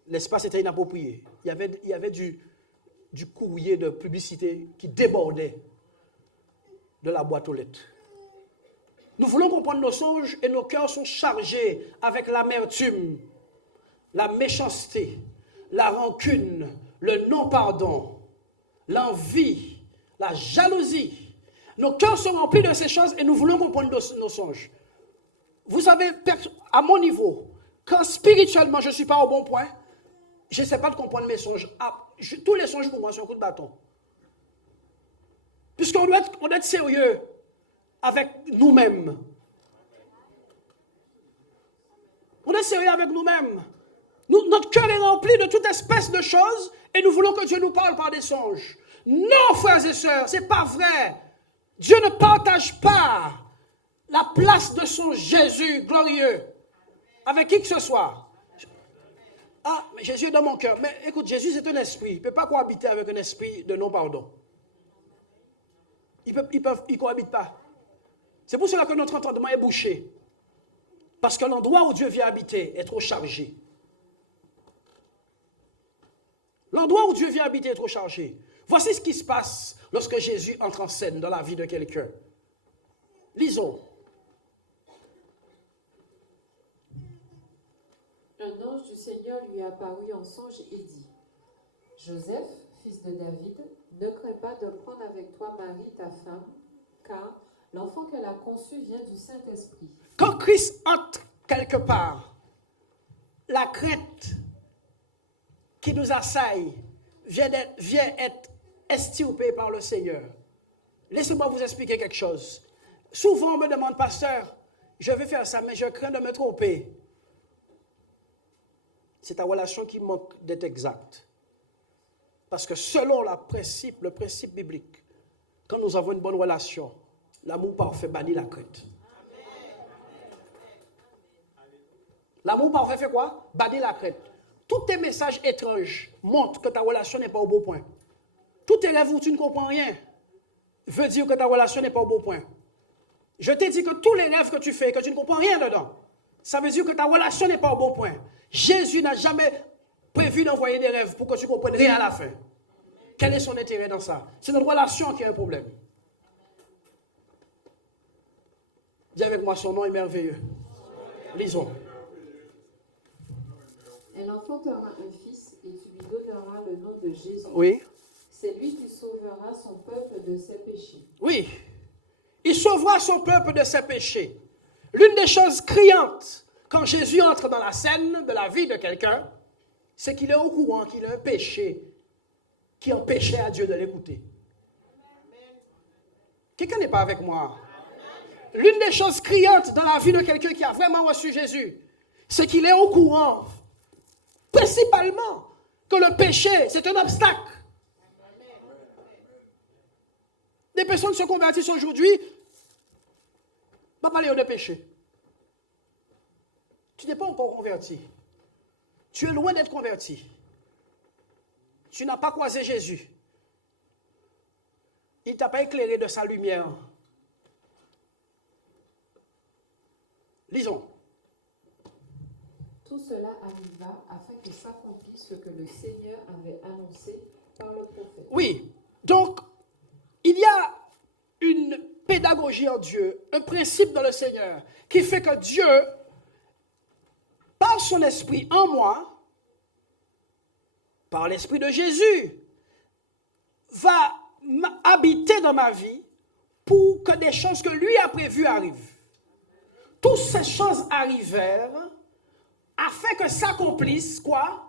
L'espace était inapproprié. Il y avait du courrier de publicité qui débordait de la boîte aux lettres. Nous voulons comprendre nos songes et nos cœurs sont chargés avec l'amertume, la méchanceté, la rancune, le non-pardon, l'envie, la jalousie. Nos cœurs sont remplis de ces choses et nous voulons comprendre nos songes. Vous savez, à mon niveau, quand spirituellement je ne suis pas au bon point, je ne sais pas de comprendre mes songes. Tous les songes pour moi sont un coup de bâton. Puisqu'on doit être sérieux avec nous-mêmes. On est sérieux avec nous-mêmes. Notre cœur est rempli de toute espèce de choses et nous voulons que Dieu nous parle par des songes. Non, frères et sœurs, ce n'est pas vrai. Dieu ne partage pas la place de son Jésus glorieux avec qui que ce soit. Ah, mais Jésus est dans mon cœur. Mais écoute, Jésus c'est un esprit. Il ne peut pas cohabiter avec un esprit de non-pardon. Ils ne cohabitent pas. C'est pour cela que notre entendement est bouché. Parce que l'endroit où Dieu vient habiter est trop chargé. L'endroit où Dieu vient habiter est trop chargé. Voici ce qui se passe lorsque Jésus entre en scène dans la vie de quelqu'un. Lisons. Un ange du Seigneur lui apparut en songe et dit : Joseph, fils de David, ne crains pas de prendre avec toi Marie, ta femme, car l'enfant qu'elle a conçu vient du Saint-Esprit. Quand Christ entre quelque part, la crainte qui nous assaille vient être estirpée par le Seigneur. Laissez-moi vous expliquer quelque chose. Souvent on me demande, pasteur, je vais faire ça, mais je crains de me tromper. C'est ta relation qui manque d'être exacte. Parce que selon le principe biblique, quand nous avons une bonne relation, l'amour parfait bannit la crainte. L'amour parfait fait quoi? Bannit la crainte. Tous tes messages étranges montrent que ta relation n'est pas au bon point. Tous tes rêves où tu ne comprends rien veut dire que ta relation n'est pas au bon point. Je t'ai dit que tous les rêves que tu fais, que tu ne comprends rien dedans, ça veut dire que ta relation n'est pas au bon point. Jésus n'a jamais prévu d'envoyer des rêves pour que tu comprennes rien à la fin. Quel est son intérêt dans ça? C'est notre relation qui a un problème. Dis avec moi, son nom est merveilleux. Lisons. Elle enfantera un fils et tu lui donneras le nom de Jésus. Oui. C'est lui qui sauvera son peuple de ses péchés. Oui. Il sauvera son peuple de ses péchés. L'une des choses criantes quand Jésus entre dans la scène de la vie de quelqu'un, c'est qu'il est au courant qu'il a un péché qui empêchait à Dieu de l'écouter. Quelqu'un n'est pas avec moi. L'une des choses criantes dans la vie de quelqu'un qui a vraiment reçu Jésus, c'est qu'il est au courant, principalement, que le péché, c'est un obstacle. Des personnes se convertissent aujourd'hui, pas parler de péché. Tu n'es pas encore converti. Tu es loin d'être converti. Tu n'as pas croisé Jésus. Il ne t'a pas éclairé de sa lumière. Lisons. Tout cela arriva afin que s'accomplisse ce que le Seigneur avait annoncé par le prophète. Oui, donc, il y a une pédagogie en Dieu, un principe dans le Seigneur, qui fait que Dieu, par son esprit en moi, par l'esprit de Jésus, va habiter dans ma vie pour que des choses que lui a prévues arrivent. Toutes ces choses arrivèrent afin que s'accomplisse quoi?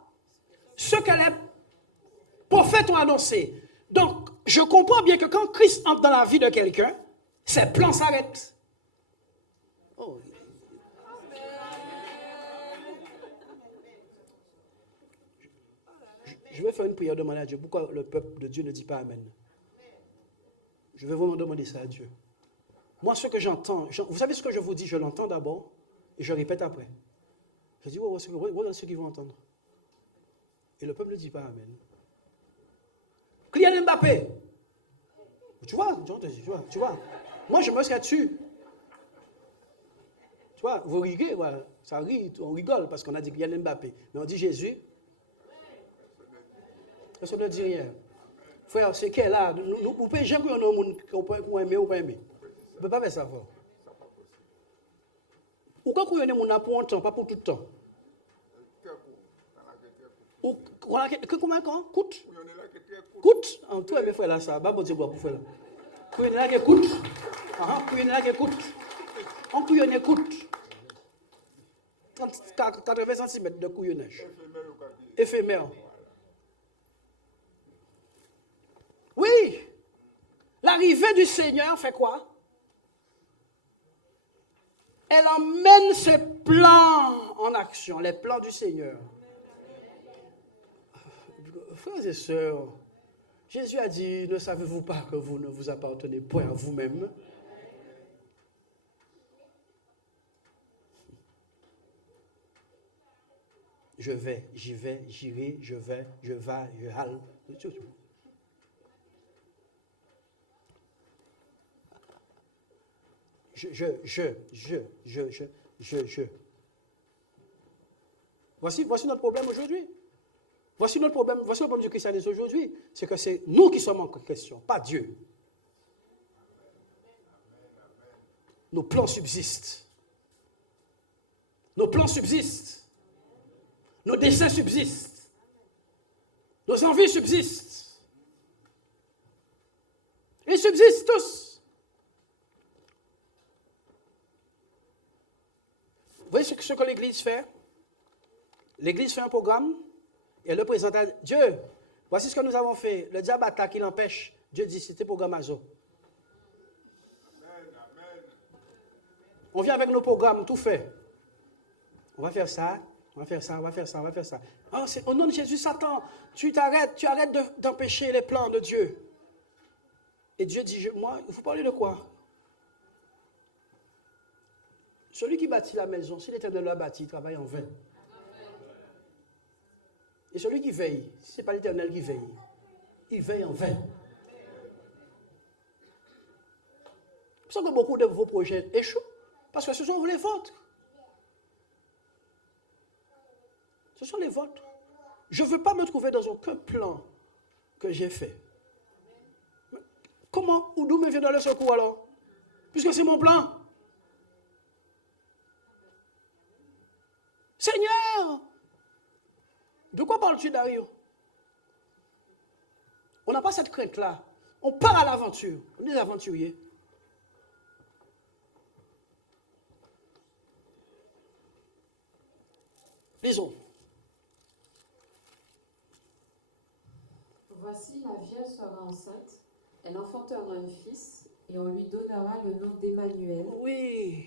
Ce que les prophètes ont annoncé. Donc, je comprends bien que quand Christ entre dans la vie de quelqu'un, ses plans s'arrêtent. Oh. Je vais faire une prière, demander à Dieu pourquoi le peuple de Dieu ne dit pas Amen. Je vais vraiment demander ça à Dieu. Moi, ce que j'entends, vous savez ce que je vous dis, je l'entends d'abord et je répète après. Je dis, voilà ce qu'ils vont entendre. Et le peuple ne dit pas Amen. Kylian Mbappé. Tu vois. Moi, je me serais dessus. Tu vois, vous rigolez, voilà. Ça rit, on rigole parce qu'on a dit Kylian Mbappé. Mais on dit Jésus. Personne ne dit rien. Frère, c'est qu'elle là. Nous pouvons jamais que nous qu'on aimer ou pas aimer. On ne peut pas faire ça fort. Ou quand vous avez mon pour un temps, pas pour tout le temps. Ou comment coûte? Coûte. En tout mes frères là ça, pas bon Dieu pour faire là. Couillonner là qui coûte. Couillonner là qui coûte. On couillonne coûte. 80 cm de couillonnage. Éphémère. Oui. L'arrivée du Seigneur fait quoi? Elle emmène ses plans en action, les plans du Seigneur. Frères et sœurs, Jésus a dit, ne savez-vous pas que vous ne vous appartenez point à vous-même? Je vais, j'y vais, j'irai, je vais, je halle. Je. Voici notre problème aujourd'hui. Voici le problème du christianisme aujourd'hui. C'est que c'est nous qui sommes en question, pas Dieu. Nos plans subsistent. Nos plans subsistent. Nos desseins subsistent. Nos envies subsistent. Ils subsistent tous. Vous voyez ce que l'Église fait? L'Église fait un programme et elle le présente à Dieu. Voici ce que nous avons fait. Le diable attaque, il empêche. Dieu dit, c'était programme Azo. On vient avec nos programmes, tout fait. On va faire ça, on va faire ça, on va faire ça, on va faire ça. Oh, au nom de Jésus, Satan, tu arrêtes d'empêcher les plans de Dieu. Et Dieu dit, moi, il faut parler de quoi? Celui qui bâtit la maison, si l'Éternel l'a bâti, il travaille en vain. Et celui qui veille, si ce n'est pas l'Éternel qui veille, il veille en vain. C'est pour ça que beaucoup de vos projets échouent, parce que ce sont les vôtres. Ce sont les vôtres. Je ne veux pas me trouver dans aucun plan que j'ai fait. Comment ou d'où me vient le secours alors? Puisque c'est mon plan. Seigneur, de quoi parles-tu, Dario? On n'a pas cette crainte-là. On part à l'aventure. On est des aventuriers. Lisons. Voici, la Vierge sera enceinte, elle enfantera un fils, et on lui donnera le nom d'Emmanuel. Oui.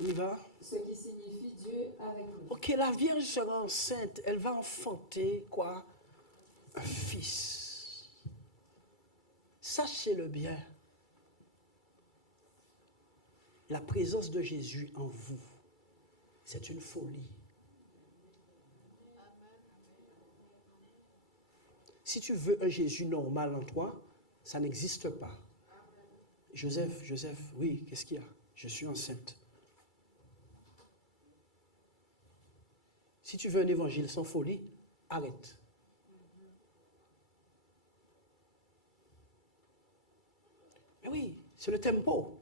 On y va. Ce qui signifie Dieu avec nous. Ok, la Vierge sera enceinte. Elle va enfanter quoi? Un fils. Sachez-le bien. La présence de Jésus en vous, c'est une folie. Si tu veux un Jésus normal en toi, ça n'existe pas. Joseph, oui, qu'est-ce qu'il y a? Je suis enceinte. Si tu veux un évangile sans folie, arrête. Mais oui, c'est le tempo.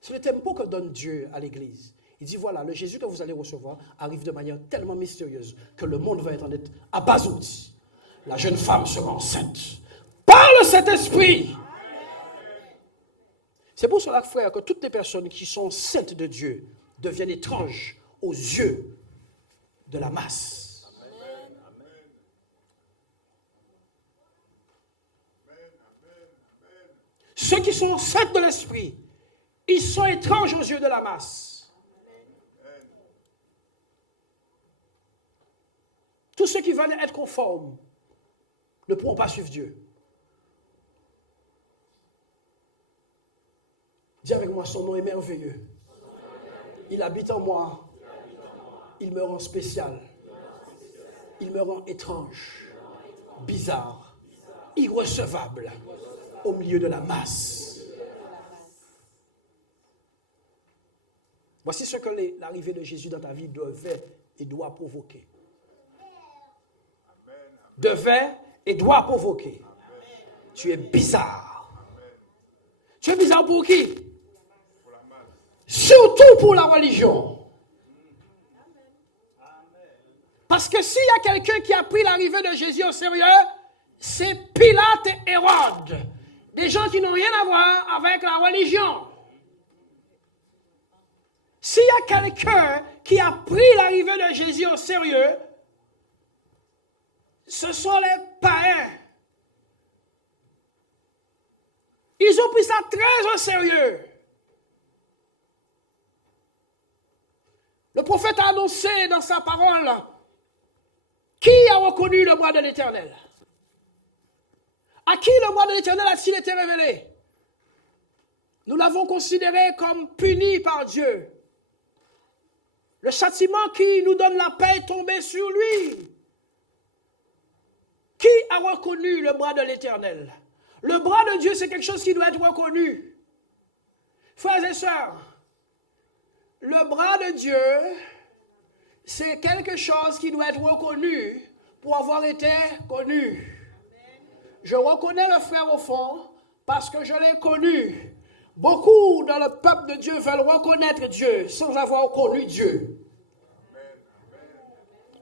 C'est le tempo que donne Dieu à l'Église. Il dit, voilà, le Jésus que vous allez recevoir arrive de manière tellement mystérieuse que le monde va être en être abasourdi. La jeune femme sera enceinte par le Saint-Esprit. C'est pour cela, frère, que toutes les personnes qui sont saintes de Dieu deviennent étranges aux yeux de la masse. Ceux qui sont saints de l'Esprit, ils sont étranges aux yeux de la masse. Tous ceux qui veulent être conformes ne pourront pas suivre Dieu. Dis avec moi, son nom est merveilleux. Il habite en moi. Il me rend spécial. Il me rend étrange, bizarre, irrecevable au milieu de la masse. Voici ce que l'arrivée de Jésus dans ta vie devait et doit provoquer. Devait et doit provoquer. Tu es bizarre. Tu es bizarre pour qui? Surtout pour la religion. Parce que s'il y a quelqu'un qui a pris l'arrivée de Jésus au sérieux, c'est Pilate et Hérode. Des gens qui n'ont rien à voir avec la religion. S'il y a quelqu'un qui a pris l'arrivée de Jésus au sérieux, ce sont les païens. Ils ont pris ça très au sérieux. Le prophète a annoncé dans sa parole, qui a reconnu le bras de l'Éternel? À qui le bras de l'Éternel a-t-il été révélé? Nous l'avons considéré comme puni par Dieu. Le châtiment qui nous donne la paix est tombé sur lui. Qui a reconnu le bras de l'Éternel? Le bras de Dieu, c'est quelque chose qui doit être reconnu. Frères et sœurs, le bras de Dieu, c'est quelque chose qui doit être reconnu pour avoir été connu. Je reconnais le frère au fond parce que je l'ai connu. Beaucoup dans le peuple de Dieu veulent reconnaître Dieu sans avoir connu Dieu.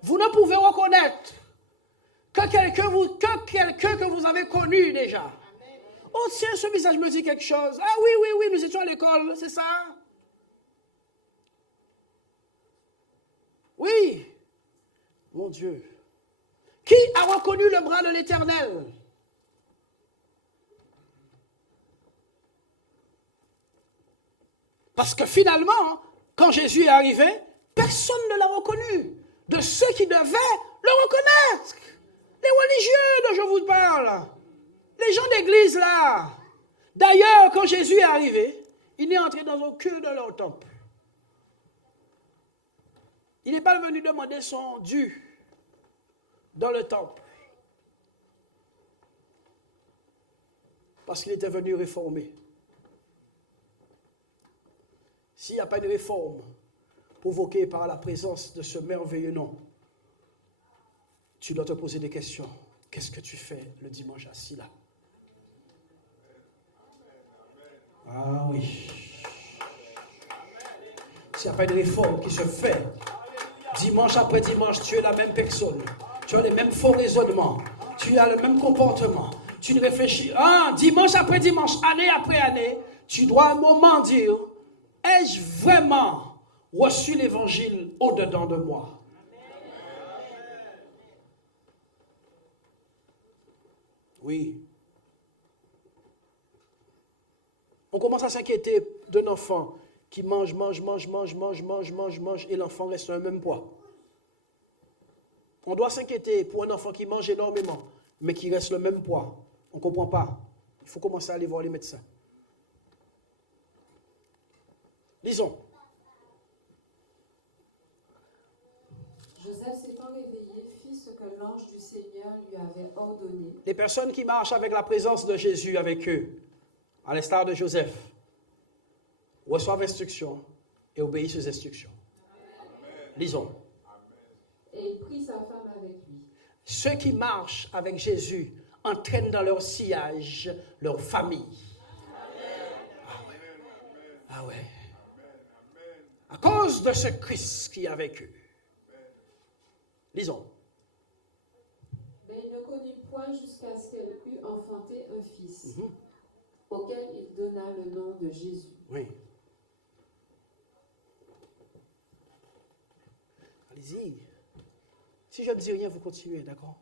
Vous ne pouvez reconnaître que quelqu'un que vous avez connu déjà. Oh tiens, ce message me dit quelque chose. Ah oui, nous étions à l'école, c'est ça? Oui, mon Dieu. Qui a reconnu le bras de l'Éternel? Parce que finalement, quand Jésus est arrivé, personne ne l'a reconnu. De ceux qui devaient le reconnaître. Les religieux dont je vous parle. Les gens d'église là. D'ailleurs, quand Jésus est arrivé, il n'est entré dans aucun de leurs temples. Il n'est pas venu demander son dû dans le temple. Parce qu'il était venu réformer. S'il n'y a pas une réforme provoquée par la présence de ce merveilleux nom, tu dois te poser des questions. Qu'est-ce que tu fais le dimanche assis là? Ah oui. S'il n'y a pas une réforme qui se fait, dimanche après dimanche, tu es la même personne. Tu as les mêmes faux raisonnements. Tu as le même comportement. Tu ne réfléchis. Dimanche après dimanche, année après année, tu dois à un moment dire, ai-je vraiment reçu l'évangile au-dedans de moi? Oui. On commence à s'inquiéter d'un enfant qui mange, et l'enfant reste sur le même poids. On doit s'inquiéter pour un enfant qui mange énormément, mais qui reste le même poids. On ne comprend pas. Il faut commencer à aller voir les médecins. Lisons. Joseph s'étant réveillé, fit ce que l'ange du Seigneur lui avait ordonné. Les personnes qui marchent avec la présence de Jésus avec eux, à l'instar de Joseph, reçoivent instruction et obéissent aux instructions. Lisons. Et il prit sa femme avec lui. Ceux qui marchent avec Jésus entraînent dans leur sillage leur famille. Ah ouais. À cause de ce Christ qui est avec eux. Lisons. Mais il ne connut point jusqu'à ce qu'elle eût enfanté un fils, auquel il donna le nom de Jésus. Oui. Allez-y. Si je ne dis rien, vous continuez, d'accord?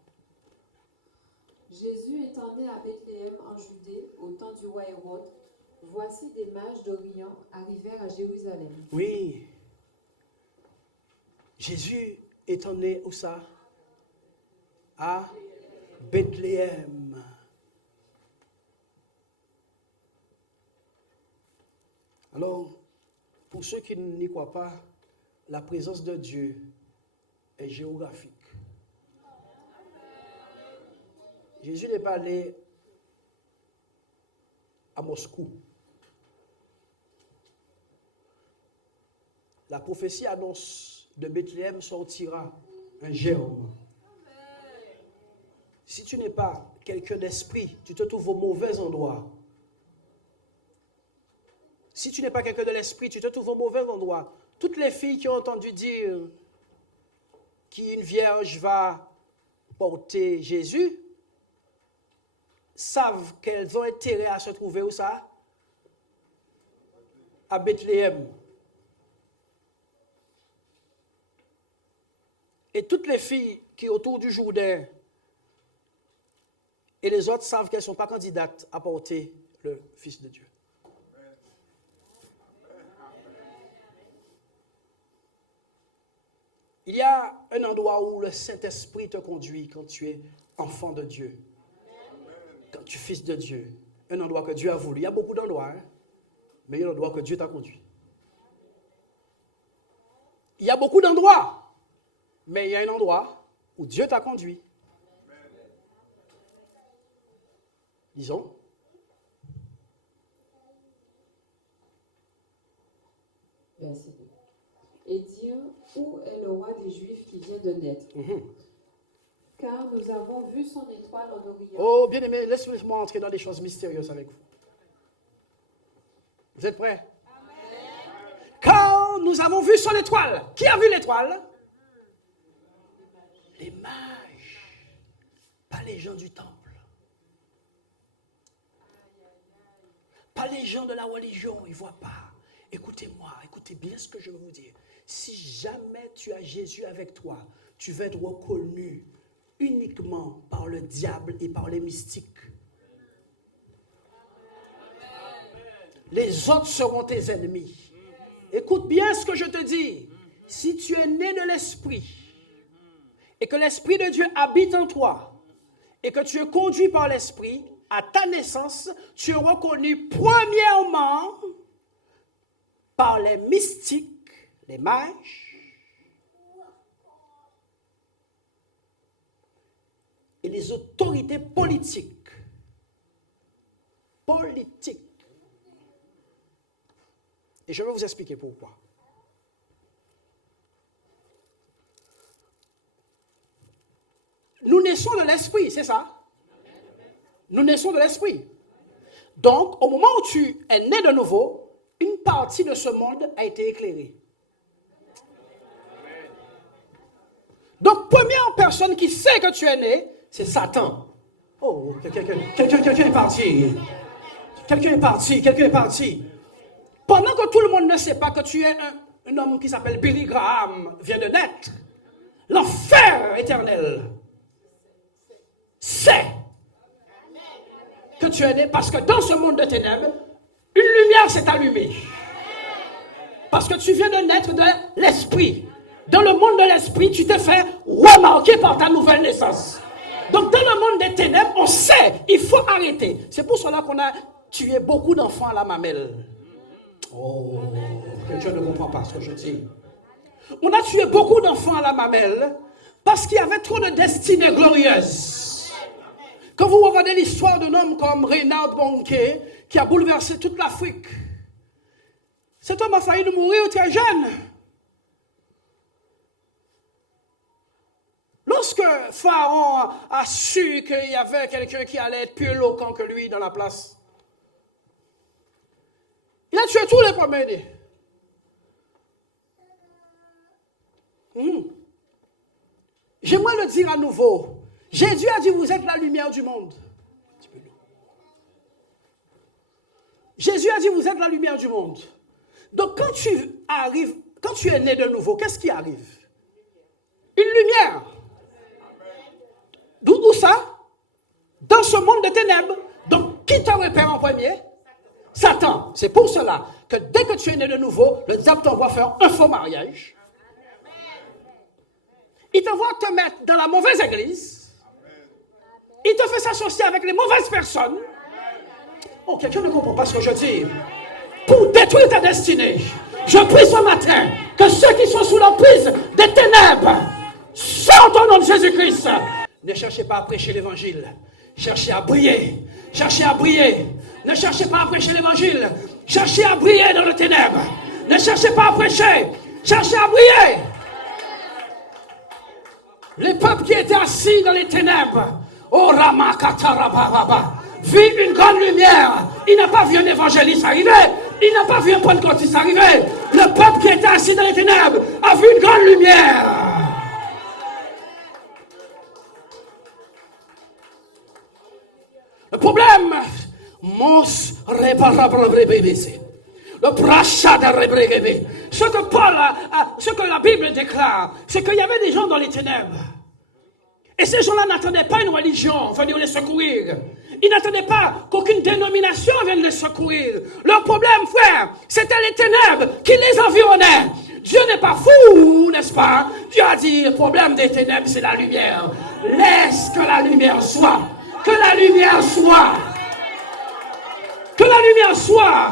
Jésus étant né à Bethléem en Judée, au temps du roi Hérode, voici des mages d'Orient arrivèrent à Jérusalem. Oui. Jésus étant né où ça? À Bethléem. Alors, pour ceux qui n'y croient pas, la présence de Dieu est géographique. Jésus n'est pas allé à Moscou. La prophétie annonce de Bethléem sortira un germe. Si tu n'es pas quelqu'un d'esprit, tu te trouves au mauvais endroit. Si tu n'es pas quelqu'un de l'esprit, tu te trouves au mauvais endroit. Toutes les filles qui ont entendu dire qu'une vierge va porter Jésus savent qu'elles ont intérêt à se trouver où ça? À Bethléem. Et toutes les filles qui sont autour du Jourdain et les autres savent qu'elles ne sont pas candidates à porter le Fils de Dieu. Il y a un endroit où le Saint-Esprit te conduit quand tu es enfant de Dieu. Quand tu es fils de Dieu. Un endroit que Dieu a voulu. Il y a beaucoup d'endroits, mais il y a un endroit que Dieu t'a conduit. Il y a beaucoup d'endroits, mais il y a un endroit où Dieu t'a conduit. Disons. Verset 2. Et dire, où est le roi des Juifs qui vient de naître? Car nous avons vu son étoile en Orient. Oh, bien aimé, laisse-moi entrer dans des choses mystérieuses avec vous. Vous êtes prêts? Amen. Car nous avons vu son étoile. Qui a vu l'étoile? Les mages, pas les gens du temple. Pas les gens de la religion, ils ne voient pas. Écoutez-moi, écoutez bien ce que je veux vous dire. Si jamais tu as Jésus avec toi, tu vas être reconnu uniquement par le diable et par les mystiques. Les autres seront tes ennemis. Écoute bien ce que je te dis. Si tu es né de l'Esprit et que l'Esprit de Dieu habite en toi et que tu es conduit par l'Esprit, à ta naissance, tu es reconnu premièrement par les mystiques, les mages et les autorités politiques. politique. Et je vais vous expliquer pourquoi. Nous naissons de l'esprit, c'est ça? Nous naissons de l'esprit. Donc, au moment où tu es né de nouveau, une partie de ce monde a été éclairée. Donc, première personne qui sait que tu es né, c'est Satan. Oh, quelqu'un est parti. Quelqu'un est parti. Pendant que tout le monde ne sait pas que tu es un homme qui s'appelle Billy Graham vient de naître, l'enfer éternel sait que tu es né parce que dans ce monde de ténèbres, une lumière s'est allumée. Parce que tu viens de naître de l'esprit. Dans le monde de l'esprit, tu t'es fait remarquer par ta nouvelle naissance. Donc dans le monde des ténèbres, on sait, il faut arrêter. C'est pour cela qu'on a tué beaucoup d'enfants à la mamelle. Oh, quelqu'un ne comprend pas ce que je dis. On a tué beaucoup d'enfants à la mamelle parce qu'il y avait trop de destinées glorieuses. Quand vous regardez l'histoire d'un homme comme Reinhard Bonnke, qui a bouleversé toute l'Afrique, cet homme a failli de mourir très jeune. Lorsque Pharaon a su qu'il y avait quelqu'un qui allait être plus éloquent que lui dans la place, il a tué tous les premiers-nés. J'aimerais le dire à nouveau. Jésus a dit, vous êtes la lumière du monde. Jésus a dit, vous êtes la lumière du monde. Donc quand tu es né de nouveau, qu'est-ce qui arrive? Une lumière. D'où ça? Dans ce monde de ténèbres. Donc qui te repère en premier? Satan. C'est pour cela que dès que tu es né de nouveau, le diable t'envoie faire un faux mariage. Il t'envoie te mettre dans la mauvaise église. Il te fait s'associer avec les mauvaises personnes. Oh, quelqu'un ne comprend pas ce que je dis. Pour détruire ta destinée, je prie ce matin que ceux qui sont sous l'emprise des ténèbres sortent au nom de Jésus-Christ. Ne cherchez pas à prêcher l'évangile. Cherchez à briller. Cherchez à briller. Ne cherchez pas à prêcher l'évangile. Cherchez à briller dans les ténèbres. Ne cherchez pas à prêcher. Cherchez à briller. Les peuples qui étaient assis dans les ténèbres, oh Ramakatarababa, vit une grande lumière. Il n'a pas vu un évangéliste arriver. Il n'a pas vu un pentecôtiste arriver. Le peuple qui était assis dans les ténèbres a vu une grande lumière. Le problème, ce que la Bible déclare, c'est qu'il y avait des gens dans les ténèbres. Et ces gens-là n'attendaient pas une religion venir les secourir. Ils n'attendaient pas qu'aucune dénomination vienne les secourir. Leur problème, frère, c'était les ténèbres qui les environnaient. Dieu n'est pas fou, n'est-ce pas? Dieu a dit, le problème des ténèbres, c'est la lumière. Laisse que la lumière soit. Que la lumière soit. Que la lumière soit.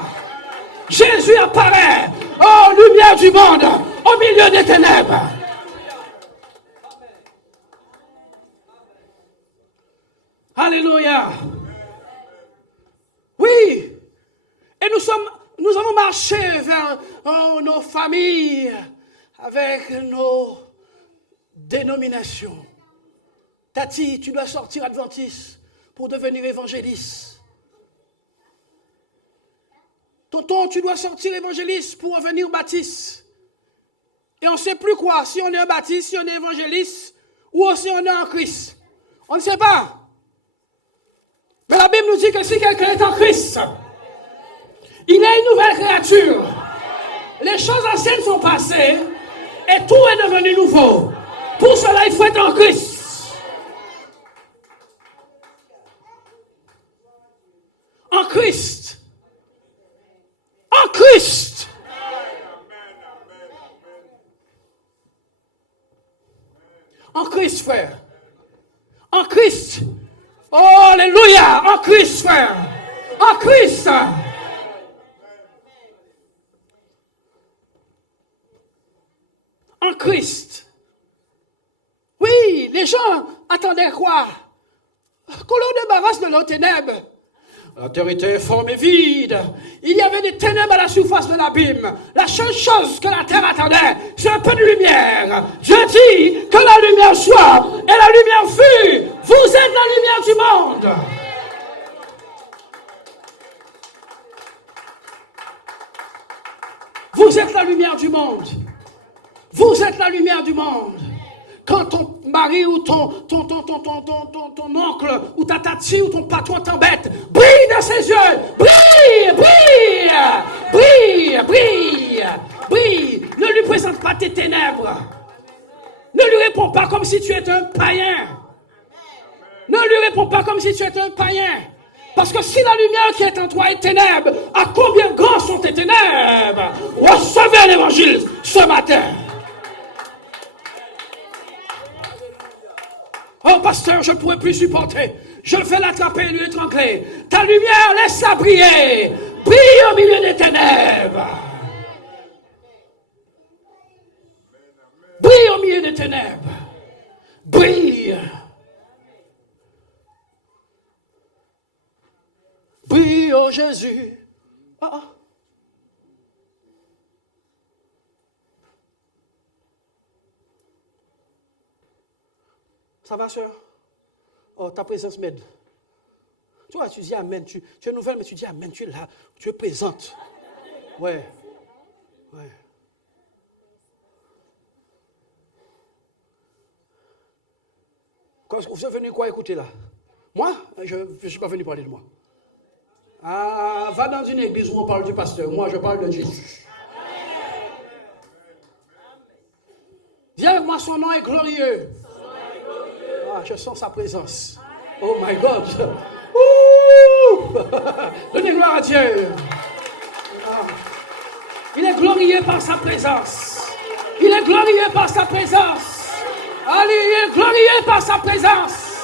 Jésus apparaît. Oh, lumière du monde, au milieu des ténèbres. Alléluia. Oui. Et nous avons marché vers nos familles avec nos dénominations. Tati, tu dois sortir adventiste pour devenir évangéliste. Tonton, tu dois sortir évangéliste pour devenir baptiste. Et on ne sait plus quoi, si on est un baptiste, si on est évangéliste, ou si on est en Christ. On ne sait pas. Mais la Bible nous dit que si quelqu'un est en Christ, il est une nouvelle créature. Les choses anciennes sont passées et tout est devenu nouveau. Pour cela, il faut être en Christ. En Christ. En Christ. En Christ, frère. En Christ. Oh, alléluia. En Christ, frère. En Christ. En Christ. Oui, les gens attendaient quoi? Qu'on leur débarrasse de leurs ténèbres. La terre était forme et vide. Il y avait des ténèbres à la surface de l'abîme. La seule chose que la terre attendait, c'est un peu de lumière. Dieu dit que la lumière soit, et la lumière fut. Vous êtes la lumière du monde. Vous êtes la lumière du monde. Vous êtes la lumière du monde. Quand ton mari ou ton oncle ou ta tati ou ton patron t'embête, brille dans ses yeux. Brille, brille, brille, brille, brille. Ne lui présente pas tes ténèbres. Ne lui réponds pas comme si tu étais un païen. Ne lui réponds pas comme si tu étais un païen. Parce que si la lumière qui est en toi est ténèbres, à combien grands sont tes ténèbres? Recevez l'évangile ce matin. Oh pasteur, je ne pourrais plus supporter. Je vais l'attraper et lui étrangler. Ta lumière, laisse-la briller. Brille au milieu des ténèbres. Brille au milieu des ténèbres. Brille. Brille, oh Jésus. Ah. Ça va, soeur? Oh, ta présence m'aide. Tu vois, tu dis Amen. Tu es nouvelle, mais tu dis Amen. Tu es là. Tu es présente. Ouais. Ouais. Vous êtes venu quoi écouter là? Moi? Je ne suis pas venu parler de moi. Ah, va dans une église où on parle du pasteur. Moi, je parle de Jésus. Viens avec moi, son nom est glorieux. Ah, je sens sa présence. Oh my God. Donnez gloire à Dieu. Ah. Il est glorieux par sa présence. Il est glorieux par sa présence. Allez, il est glorieux par sa présence.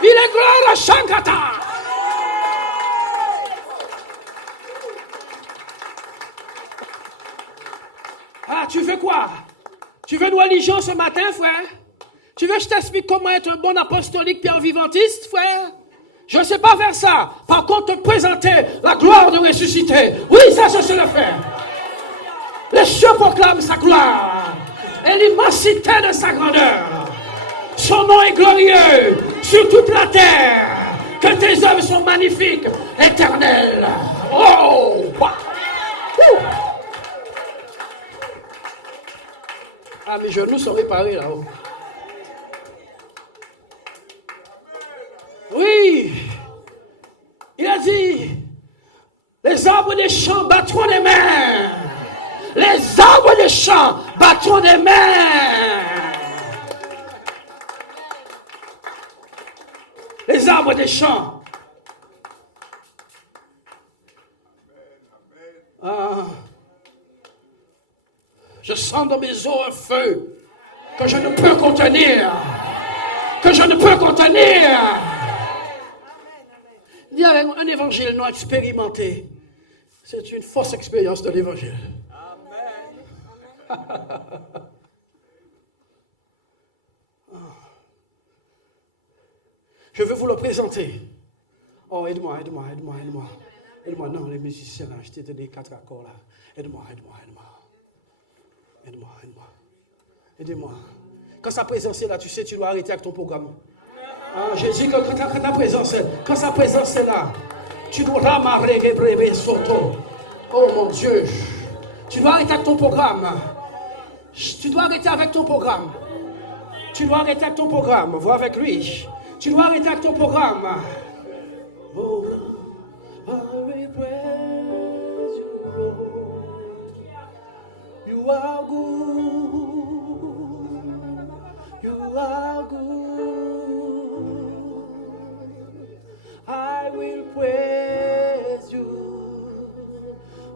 Il est glorieux à Shankata. Ah, tu veux quoi? Tu veux une religion ce matin, frère? Tu veux que je t'explique comment être un bon apostolique pierre vivantiste, frère? Je ne sais pas faire ça. Par contre, te présenter la gloire de ressuscité. Oui, ça, je sais le faire. Les cieux proclament sa gloire et l'immensité de sa grandeur. Son nom est glorieux sur toute la terre. Que tes œuvres sont magnifiques, éternelles. Oh! Ah, mes genoux sont réparés là-haut. Oui, il a dit, les arbres des champs battront des mains. Les arbres des champs battront des mains. Les arbres des champs. Ah, je sens dans mes os un feu que je ne peux contenir. Que je ne peux contenir. Il y a un évangile non expérimenté. C'est une fausse expérience de l'évangile. Amen. Je veux vous le présenter. Oh, aide-moi. Aide-moi, non, les musiciens là, je t'ai donné 4 accords là. Aide-moi. Aidez-moi. Quand sa présence est là, tu sais, tu dois arrêter avec ton programme. Ah, j'ai dit que quand sa présence est là, tu dois ramarrer soto. Oh mon Dieu. Tu dois arrêter avec ton programme. Tu dois arrêter avec ton programme. Va avec lui. Tu dois arrêter avec ton programme. Oh, I praise you, Lord. You are good. You are good. I will praise you.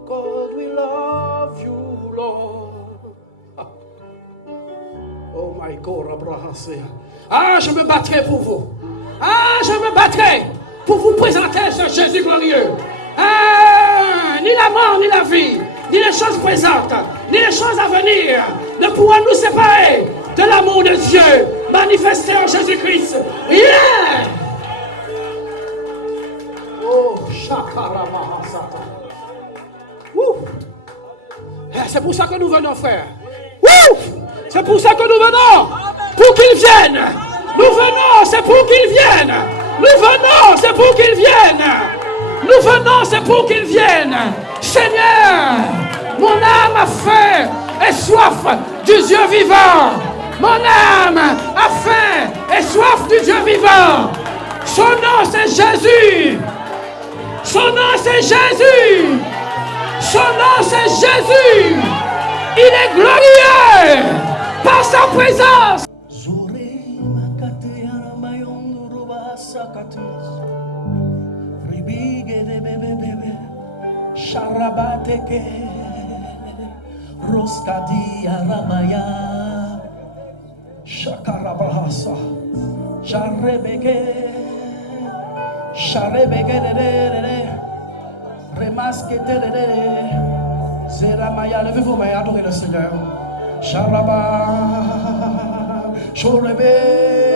God, we love you, Lord. Oh my God, Abraham. Ah, je me battrai pour vous. Je me battrai pour vous présenter ce Jésus glorieux. Ni la mort, ni la vie, ni les choses présentes, ni les choses à venir ne pourront nous séparer de l'amour de Dieu manifesté en Jésus-Christ. Yeah! Oh, C'est pour ça que nous venons, frère. C'est pour ça que nous venons. Pour qu'ils viennent. Nous venons, c'est pour qu'ils viennent. Nous venons, c'est pour qu'ils viennent. Nous venons, c'est pour qu'ils viennent. Seigneur, mon âme a faim et soif du Dieu vivant. Mon âme a faim et soif du Dieu vivant. Son nom, c'est Jésus. Son nom, c'est Jésus. Son nom, c'est Jésus. Il est glorieux par sa présence. Levez-vous, mais adorez le Seigneur. Sharaba, Chorebe.